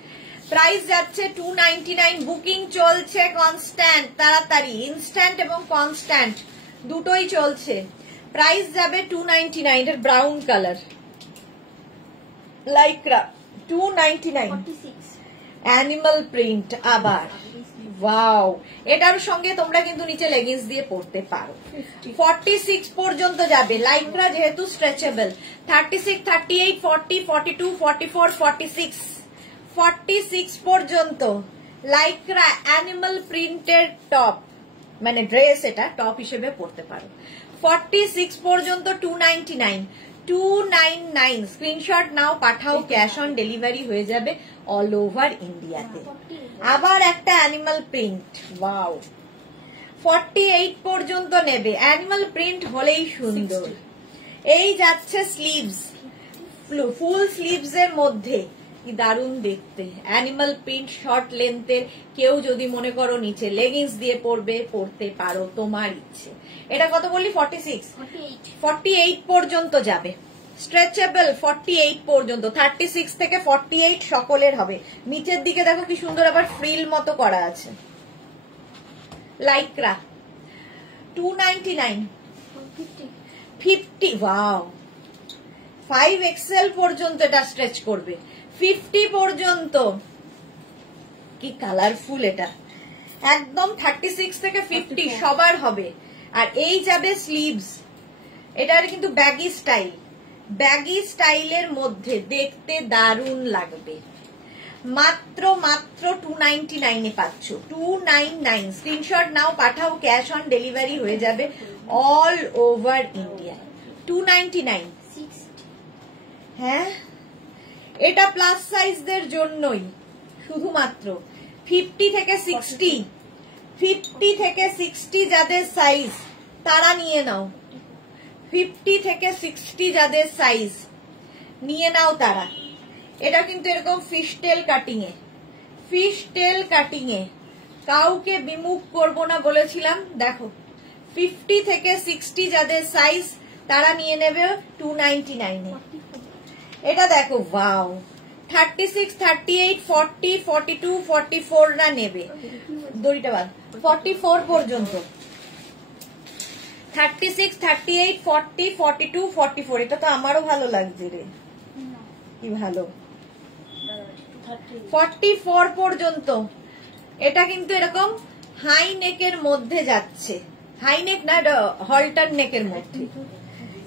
প্রাইস যাচ্ছে 299। বুকিং চলছে কনস্ট্যান্ট, তাড়াতাড়ি, ইনস্ট্যান্ট এবং কনস্ট্যান্ট দুটোই চলছে। প্রাইস যাবে 299। এর brown colour Lycra 299। Animal print আবার, ওয়াও। এটার সঙ্গে তোমরা কিন্তু নিচে লেগিংস দিয়ে পরতে পারো। 46 পর্যন্ত যাবে, লাইক্রা যেহেতু স্ট্রেচেবল। 36 38 40 42 44 46 46 পর্যন্ত লাইক্রা অ্যানিমাল প্রিন্টের টপ, মানে ড্রেস, এটা টপ হিসেবে পরতে পারো। 46 পর্যন্ত 299 স্ক্রিনশট নাও, পাঠাও, ক্যাশ অন ডেলিভারি হয়ে যাবে অল ওভার ইন্ডিয়াতে। আবার একটা অ্যানিমাল প্রিন্ট, ওয়াও। 48 পর্যন্ত নেবে, অ্যানিমাল প্রিন্ট হলেই সুন্দর। এই যাচ্ছে স্লিভস, ফুল স্লিভস এর মধ্যে, কি দারুণ দেখতে। অ্যানিমাল প্রিন্ট শর্ট লেন্থের, কেউ যদি মনে করো নিচে লেগিংস দিয়ে পরতে পারো, তোমার ইচ্ছে। এটা কত বললি? 48 পর্যন্ত যাবে, স্ট্রেচেবল 48 পর্যন্ত। 36 থেকে 48 সকলের হবে। নিচের দিকে দেখো কি সুন্দর আবার ফ্রিল মতো করা আছে। Lycra 299 50, wow. 5XL পর্যন্ত এটা স্ট্রেচ করবে, 50 পর্যন্ত। কি কালারফুল এটা, একদম 36 থেকে 50 সবার হবে। আর এই যাবে স্লিভস, এটার কিন্তু ব্যাগি স্টাইলের মধ্যে দেখতে দারুণ লাগবে। মাত্র 299 এ পাচ্ছ। 299 স্ক্রিনশট নাও, পাঠাও, ক্যাশ অন ডেলিভারি হয়ে যাবে অল ওভার ইন্ডিয়া। 299। হ্যাঁ, এটা প্লাস সাইজদের জন্যই শুধুমাত্র। 50 থেকে 60 যাদের সাইজ তারা নিয়ে নাও। 50 থেকে 60 যাদের সাইজ নিয়ে নাও তারা। এটা কিন্তু এরকম ফিশটেল কাটিং এ কাউকে বিমুখ করব না বলেছিলাম। দেখো 50 থেকে 60 যাদের সাইজ তারা নিয়ে নেবে 299 এ। এটা দেখো, ওয়াও। 36 38 40 42 44 না নেবে, দড়িটা বাদ। 44 পর্যন্ত, 36 38 40 42 44। এটা তো আমারও ভালো লাগছে রে, কি ভালো। 44 পর্যন্ত। এটা কিন্তু এরকম হাই নেকের মধ্যে যাচ্ছে, হাই নেক না, হল্টার নেকের মধ্যে।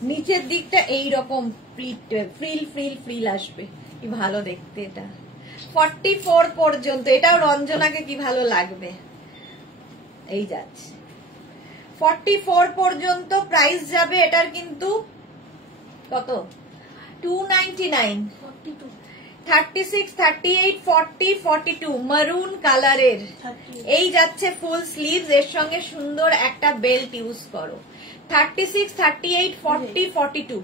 নিচের দিকটা এইরকম ফ্রিল ফ্রিল ফ্রিল আসবে, কি ভালো দেখতে এটা। 44 পর্যন্ত, এটাও রঞ্জনাকে কি ভালো লাগবে। এই যাচ্ছে 44 পর্যন্ত প্রাইস যাবে এটার কিন্তু কত, 299, 36, 38, 40, 42 মারুন কালারের। এই যাচ্ছে ফুল স্লিভস, এর সঙ্গে সুন্দর একটা বেল্ট ইউজ করো। 36, 38, 40, 42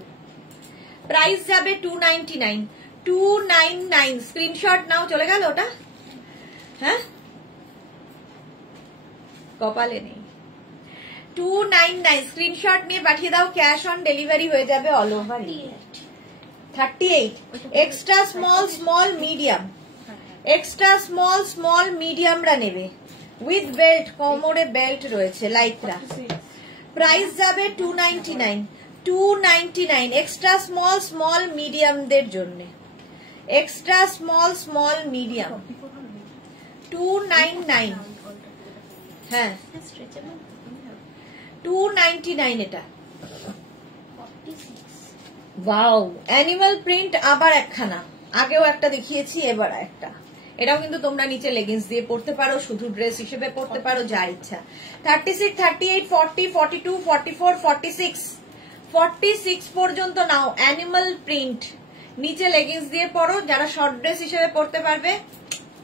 প্রাইস যাবে 299, 299। স্ক্রিনশট নাও, চলে গেল ওটা, হ্যাঁ কপালে নেই। 299 স্ক্রিনশট নিয়ে পাঠিয়ে দাও, ক্যাশ অন ডেলিভারি হয়ে যাবে all over. 38 extra small small medium, extra small small মিডিয়ামরা নেবে উইথ বেল্ট, কোমরে বেল্ট রয়েছে লাইকরা। প্রাইস যাবে 299, 299 এক্সট্রা স্মল স্মল মিডিয়ামদের জন্য, এক্সট্রা স্মল স্মল মিডিয়াম 299, হ্যাঁ 299 এটা। ওয়াও, অ্যানিমাল প্রিন্ট আবার একখানা, আগেও একটা দেখিয়েছি, এবার একটা। এটাও কিন্তু তোমরা নিচে লেগিংস দিয়ে পড়তে পারো, শুধু ড্রেস হিসেবে পড়তে পারো, যা ইচ্ছা। 36, 38, 40, 42, 44, 46 46 পর্যন্ত নাও। অ্যানিমাল প্রিন্ট, নিচে লেগিংস দিয়ে পড়ো, যারা শর্ট ড্রেস হিসেবে পড়তে পারবে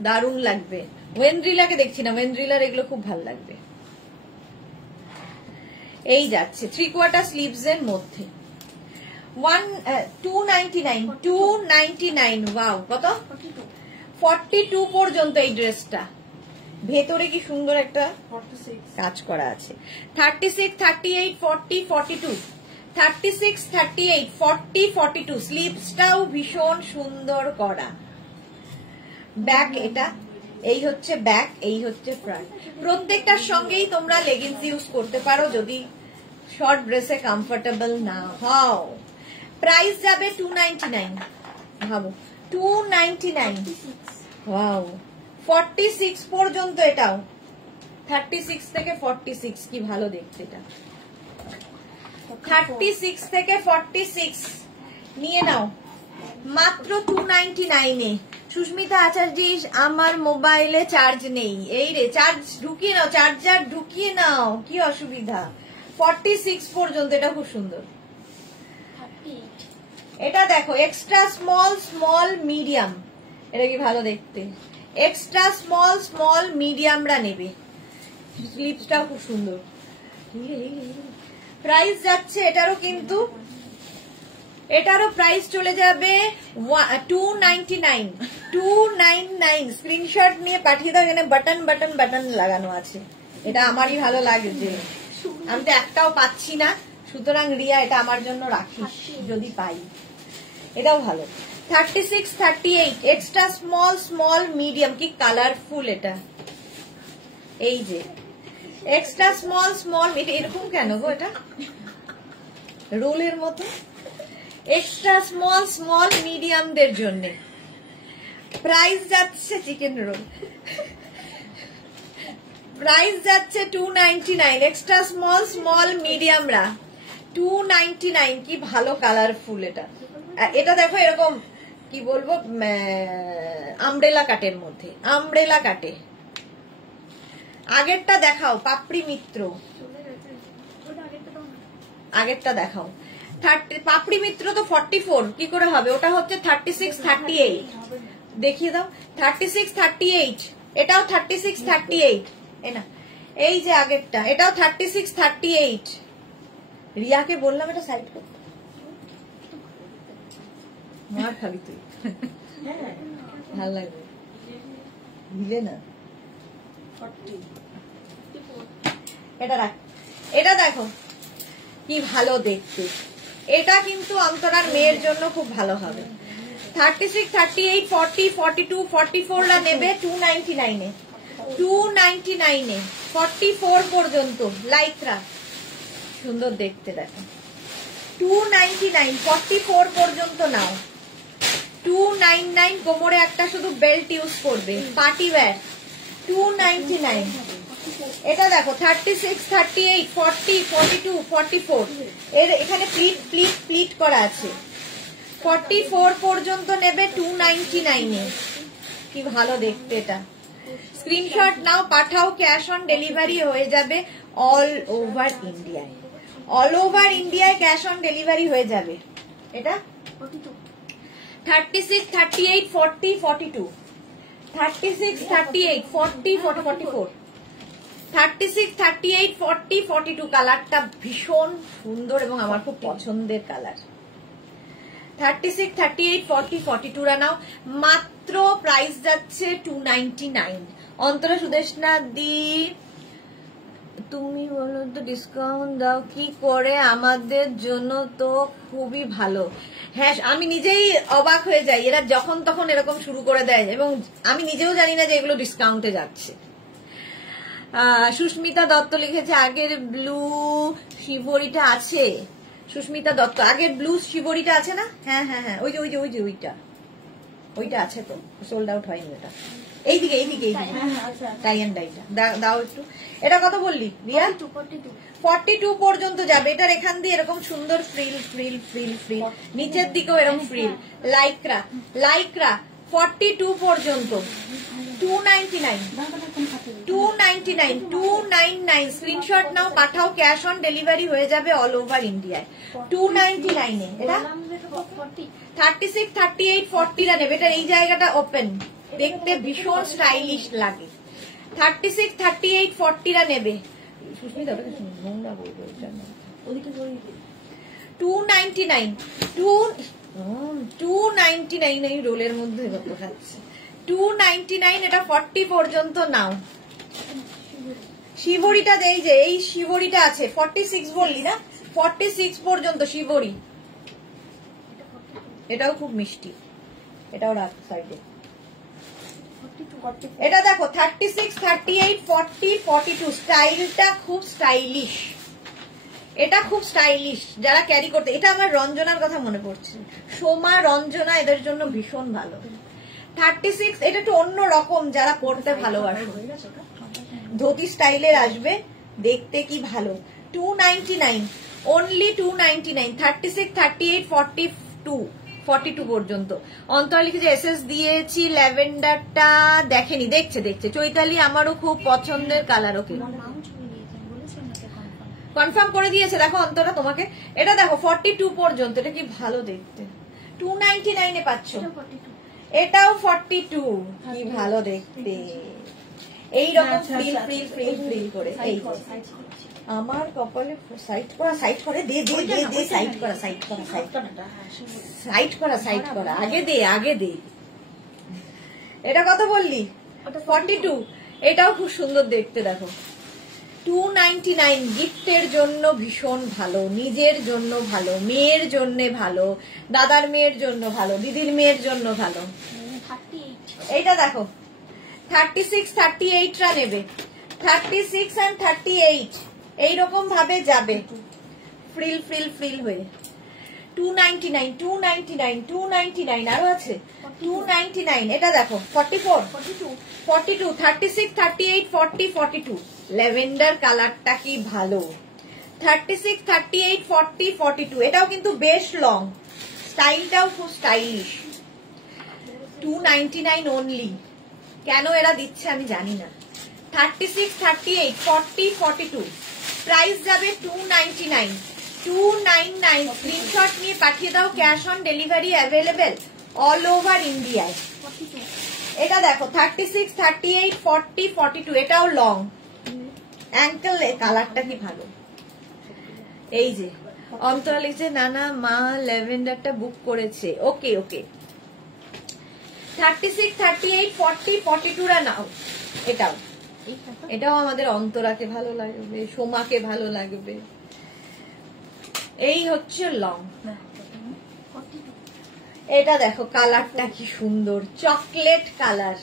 দারুণ লাগবে। ওয়েন্দ্রিলাকে দেখছি না, ওয়েন্দ্রিলার এগুলো খুব ভালো লাগবে। এই যাচ্ছে 3/4 স্লিভস এর মধ্যে 299, 299। ওয়াও, কত, 42 পর্যন্ত এই ড্রেসটা। ভেতরে কি সুন্দর একটা কাজ করা আছে। 36, 38, 40, 42 36, 38, 40, 42 স্লিভসটাও ভীষণ সুন্দর করা। ব্যাক এটা, এই হচ্ছে ব্যাক, এই হচ্ছে ফ্রন্ট। প্রত্যেকটার সঙ্গেই তোমরা লেগিংস ইউজ করতে পারো যদি শর্ট ড্রেসে কমফোর্টেবল না হও। প্রাইস যাবে 299, ভাবো 299। ওয়াও, 46 পর্যন্ত এটাও, 36 থেকে 46 কি ভালো দেখতে এটা। 36 থেকে 46 নিয়ে নাও মাত্র 299 এ। সুস্মিতা আচার্য, আমার মোবাইলে চার্জ নেই। এই রে, চার্জ ঢুকিয়ে নাও, চার্জার ঢুকিয়ে নাও, কি অসুবিধা। 46 পর্যন্ত, এটা খুব সুন্দর। এটা দেখো এক্সট্রা স্মল স্মল মিডিয়াম, এটা কি ভালো দেখতে। এক্সট্রা স্মল স্মল মিডিয়ামরা নেবে, স্লিভসটাও খুব সুন্দর। প্রাইস যাচ্ছে এটারও কিন্তু, এটারও প্রাইস চলে যাবে 299, 299। স্ক্রিনশট নিয়ে পাঠিয়ে দাও, এখানে বাটন বাটন বাটন লাগানো আছে। এটা আমারই ভালো লাগে যে আমি তো একটাও পাচ্ছি না, সুতরাং রিয়া এটা আমার জন্য রাখিস যদি পাই। এটাও ভালো। 36, 38 এক্সট্রা স্মল স্মল মিডিয়াম, কি কালারফুল এটা। এই যে এক্সট্রা স্মল স্মল, এটা এরকম কেন গো, এটা রোলের মতো। এক্সট্রা স্মল স্মল মিডিয়ামদের জন্য প্রাইস যাচ্ছে, চিকেন রোল প্রাইস যাচ্ছে 299। এক্সট্রা স্মল স্মল মিডিয়ামরা 299, কি ভালো কালারফুল এটা। এটা দেখো এরকম কি বলবো, আমব্রেলা কাটের মধ্যে, আমব্রেলা কাটে। আগেরটা দেখাও, পাপড়ি মিত্র, আগেরটা দেখাও। পাপড়ি মিত্র তো 44 কি করে হবে, ওটা হচ্ছে 36, 38 দেখিয়ে দাও। 36, 38 এটাও 36, 38 না, এই যে আগেরটা, এটাও 36, 38। রিয়াকে বললাম এটা সাইড করতে, মার খাবি তুই, ভালো লাগবে দিলে না। এটা রাখ, এটা দেখো কি ভালো দেখতে। এটা কিন্তু অন্তরার মেয়ের জন্য খুব ভালো হবে। 36, 38, 40, 42, 44 রা নেবে 299 এ, 299 এ 44 পর্যন্ত লাইকরা, সুন্দর দেখতে দেখো। 299, 44 পর্যন্ত নাও। 299 কোমরে একটা শুধু বেল্ট ইউজ করবে, পার্টি ওয়্যার 299। এটা দেখো 36, 38, 40, 42, 44 এর এখানে প্লিট করা আছে। 44 পর্যন্ত নেবে 299 এ। কি ভালো দেখতে এটা। স্ক্রিনশট নাও, পাঠাও, ক্যাশ অন ডেলিভারি হয়ে যাবে অল ওভার ইন্ডিয়ায়। অল ওভার ইন্ডিয়ায় ক্যাশ অন ডেলিভারি হয়ে যাবে। এটা 36, 38, 40, 42, 36, 38, 40, 44, 36, 38, 40, 42 কালারটা ভীষণ সুন্দর এবং আমার খুব পছন্দের কালার। 36, 38, 40, 42 রা নাও। মাত্র প্রাইস যাচ্ছে 299। অন্তরা সুদেশনা দি তুমি বলো তো ডিসকাউন্ট দাও কি করে, আমাদের জন্য তো খুবই ভালো। হ্যাঁ, আমি নিজেই অবাক হয়ে যাই, এরা যখন তখন এরকম শুরু করে দেয় এবং আমি নিজেও জানি না যে এগুলো ডিসকাউন্টে যাচ্ছে। সুস্মিতা দত্ত লিখেছে আগের ব্লু শিবরিটা আছে। সুস্মিতা দত্ত আগের ব্লু শিবরিটা আছে না? হ্যাঁ হ্যাঁ হ্যাঁ, ওই যে ওইটা আছে তো, সোল্ড আউট হয়নি ওটা। এইদিকে টাই এন্ড ডাইটা দাও একটু। এটা কত বললি রিয়া? 42 পর্যন্ত যাবে। এটার এখান দিয়ে এরকম সুন্দর ফ্রিল ফ্রিল ফ্রিল ফ্রিল, নিচের দিকেও এরকম ফ্রিল, লাইক্রা 42 পর্যন্ত 299 স্ক্রিনশট নাও, পাঠাও, ক্যাশ অন ডেলিভারি হয়ে যাবে অল ওভার ইন্ডিয়ায় 299 এ। এটা 36, 38, 40 রা নেবে। এটা এই জায়গাটা ওপেন, দেখতে ভীষণ স্টাইলিশ লাগে। 36, 38, 40 রা নেবে। সুস্মিতা 299 এই রোলের মধ্যে খাচ্ছে 299। এটা 40 পর্যন্ত নাও। শিবরিটা এই শিবরিটা আছে 46 বললি না? 46 পর্যন্ত শিবরি। এটাও খুব মিষ্টি, এটাও রাখ সাইডে। এটা দেখো 36, 38, 40, 42 স্টাইলটা খুব স্টাইলিশ। এটা খুব স্টাইলিশ যারা ক্যারি করতে। এটা আমার রঞ্জনার কথা মনে পড়ছে, সোমা রঞ্জনা এদের জন্য ভীষণ ভালো। 36 এটা একটু অন্য রকম, যারা পড়তে ভালোবাসে ধুতি স্টাইলের আসবে, দেখতে কি ভালো। 299 অনলি 299। 36, 38, 42 পর্যন্ত। অন্তরা লিখেছে এসএস দিয়েছি, ল্যাভেন্ডারটা দেখেনি, দেখছে চৈতালি আমারও খুব পছন্দের কালার। ওকে কনফার্ম করে দিয়েছে। দেখো অন্তরা তোমাকে এটা দেখো 42 পর্যন্ত, এটা কি ভালো দেখতে। 299 এ পাচ্ছ। এটাও 42, কি ভালো দেখতে। এইরকম ফ্রিল ফ্রিল ফ্রিল ফ্রিল করে। এই আমার কপালে সাইড করে দে সাইড করা আগে দে। এটা কত বললি? 42। এটাও খুব সুন্দর দেখতে। দেখো 299 গিফটের জন্য ভীষণ ভালো, নিজের জন্য ভালো, মেয়ের জন্য ভালো, দাদার মেয়ের জন্য ভালো, দিদির মেয়ের জন্য ভালো। এইটা দেখো 36, 38 রা নেবে। 36 and 38 এইরকম ভাবে যাবে ফ্রিল ফ্রিল ফ্রিল হয়ে। 299 আরো আছে 299। এটা দেখো 44, 42, 36, 38, 40, 42 ল্যাভেন্ডার কালারটা কি ভালো। 36, 38, 40, 42 এটাও কিন্তু বেশ লং, স্টাইলটাও খুব স্টাইলিশ। 299 অনলি। কেন এরা দিচ্ছে আমি জানি না। 36, 38, 40, 42 প্রাইস যাবে 299। স্ক্রিনশট নিয়ে পাঠিয়ে দাও, cash on delivery available all over ইন্ডিয়ায়। এটা দেখো 36, 38, 40, 42 এটাও লং, অ্যাঙ্কেল কালারটা কি ভালো। এই যে অন্তরা লিখছে নানা মা ল্যাভেন্ডারটা বুক করেছে। ওকে 36, 38, 40, 42 রা নাও। এটাও আমাদের অন্তরাকে ভালো লাগবে, সোমাকে ভালো লাগবে। এই হচ্ছে লং। এটা দেখো কালারটা কি সুন্দর, চকলেট কালার,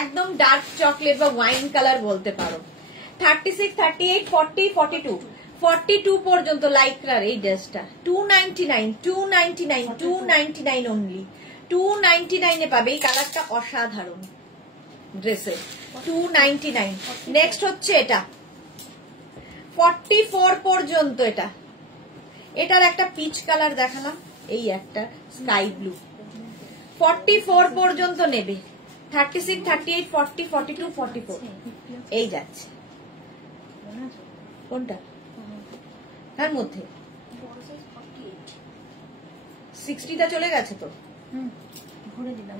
একদম ডার্ক চকলেট বা ওয়াইন কালার বলতে পারো। 36, 38, 40, 42 পর্যন্ত লাইক্রার এই ড্রেসটা 299 অনলি। 299 পাবে। এই কালারটা অসাধারণ ড্রেসের, 299। নেক্সট হচ্ছে এটা 44 পর্যন্ত। এটার একটা পিচ কালার দেখালাম, এই একটা স্কাই ব্লু। 44 পর্যন্ত নেবে, 36, 38, 40, 42, 44 এই যাচ্ছে। কোনটা তার মধ্যে 60টা চলে গেছে তো, ভরে দিলাম।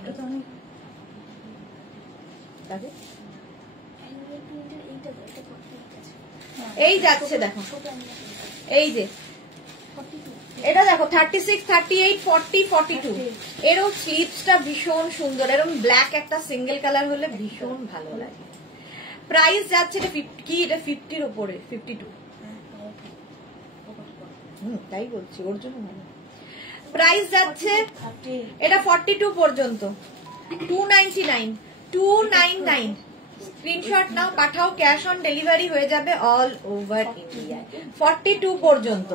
এই যাচ্ছে দেখো, এই যে এটা দেখো 36, 38, 40, 42। এরও স্লিভসটা ভীষণ সুন্দর, এরকম ব্ল্যাক একটা সিঙ্গেল কালার হলে ভীষণ ভালো লাগে। প্রাইস যাচ্ছে এটা কি, এটা 50-র উপরে, 52। তাই বলছি, ওর জন্য ভালো। প্রাইস যাচ্ছে এটা 42 পর্যন্ত, 299, 299। স্ক্রিনশট নাও, পাঠাও, ক্যাশ অন ডেলিভারি হয়ে যাবে অল ওভার ইন্ডিয়া। 42 পর্যন্ত।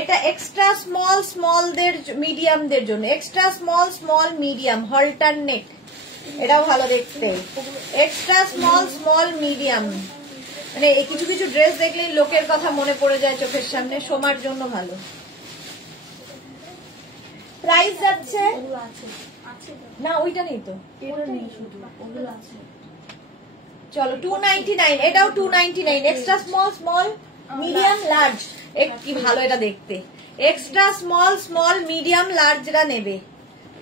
এটা এক্সট্রা স্মলদের মিডিয়ামদের জন্য, এক্সট্রা স্মল মিডিয়াম হলটার নেক, এটাও ভালো দেখতে। এক্সট্রা স্মল মিডিয়াম, মানে কিছু কিছু ড্রেস দেখলেই লোকের কথা মনে পড়ে যায় চোখের সামনে, সোমার জন্য ভালো। প্রাইস যাচ্ছে না, ওইটা নেই তো, চলো 299। এটাও 299, এক্সট্রা স্মল মিডিয়াম লার্জ। কি ভালো এটা দেখতে, এক্সট্রা স্মল মিডিয়াম লার্জরা নেবে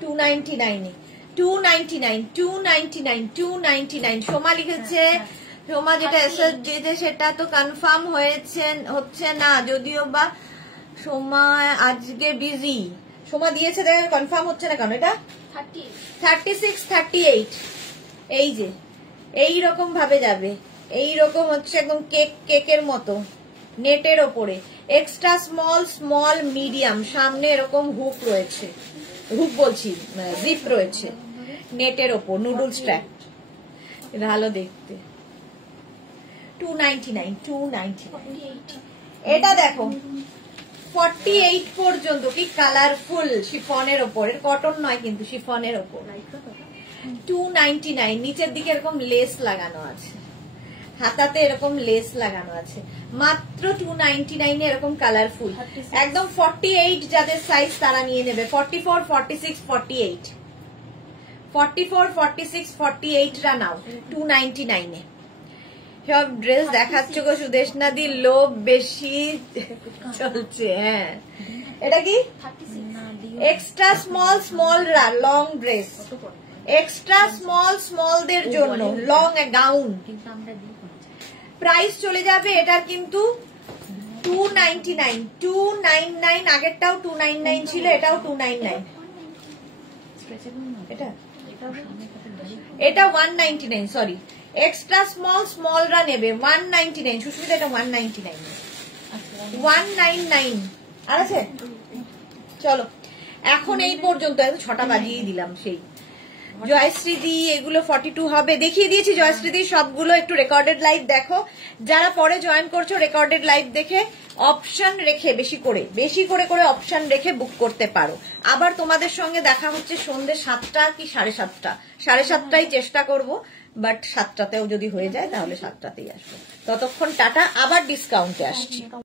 299 এ। 299, 299, 299। সোমা লিখেছে, সোমা যেটা এসএস দিয়েছে সেটা তো কনফার্ম হচ্ছে না, যদিও বা সোমা আজকে বিজি। সোমা দিয়েছে দেখে কনফার্ম হচ্ছে না কেন? এটা 36, 38 এই যে এইরকম ভাবে যাবে, এইরকম হচ্ছে একদম কেকের মতো নেটের ওপরে। এক্সট্রা স্মল মিডিয়াম, সামনে এরকম হুক রয়েছে, হুক বলছি জিপ রয়েছে নেটের ওপর, নুডল স্ট্র্যাপ, ভালো দেখতে। 299, 299। এটা দেখো 48 পর্যন্ত, কি কালারফুল, শিফনের ওপর, কটন নয় কিন্তু শিফনের ওপর। 299, নিচের দিকে এরকম লেস লাগানো আছে, হাতাতে এরকম লেস লাগানো আছে, মাত্র 299 এ এরকম কালারফুল একদম। 48 যাদের সাইজ তারা নিয়ে নেবে, 44, 46, 48, 44, 46, 48 রা নাও 299 এ। সব ড্রেস দেখাচ্ছ গো সুদেশনা দি, লোভ বেশি চলছে। হ্যাঁ, এটা কি extra small long dress, extra স্মলদের জন্য লং গাউন। প্রাইস চলে যাবে এটার কিন্তু 299, 299। আগেরটাও 299 ছিল, এটাও 299। এটা 199, সরি, এক্সট্রা স্মলরা নেবে 199। সুস্মিতা এটা 199, 199 আর আছে। চলো এখন এই পর্যন্ত, 6টা বাজিয়ে দিলাম। সেই জয়শ্রীদি এগুলো 42 হবে, দেখিয়ে দিয়েছি জয়শ্রীদি সবগুলো। একটু রেকর্ডেড লাইভ দেখো, যারা পরে জয়েন করছো রেকর্ডেড লাইভ দেখে অপশন রেখে বেশি করে অপশন রেখে বুক করতে পারো। আবার তোমাদের সঙ্গে দেখা হচ্ছে সন্ধ্যে 7টা কি 7:30, 7:30টাই চেষ্টা করব, বাট 7টাতেও যদি হয়ে যায় তাহলে 7টাতেই আসবো। ততক্ষণ টাটা, আবার ডিসকাউন্টে আসছি।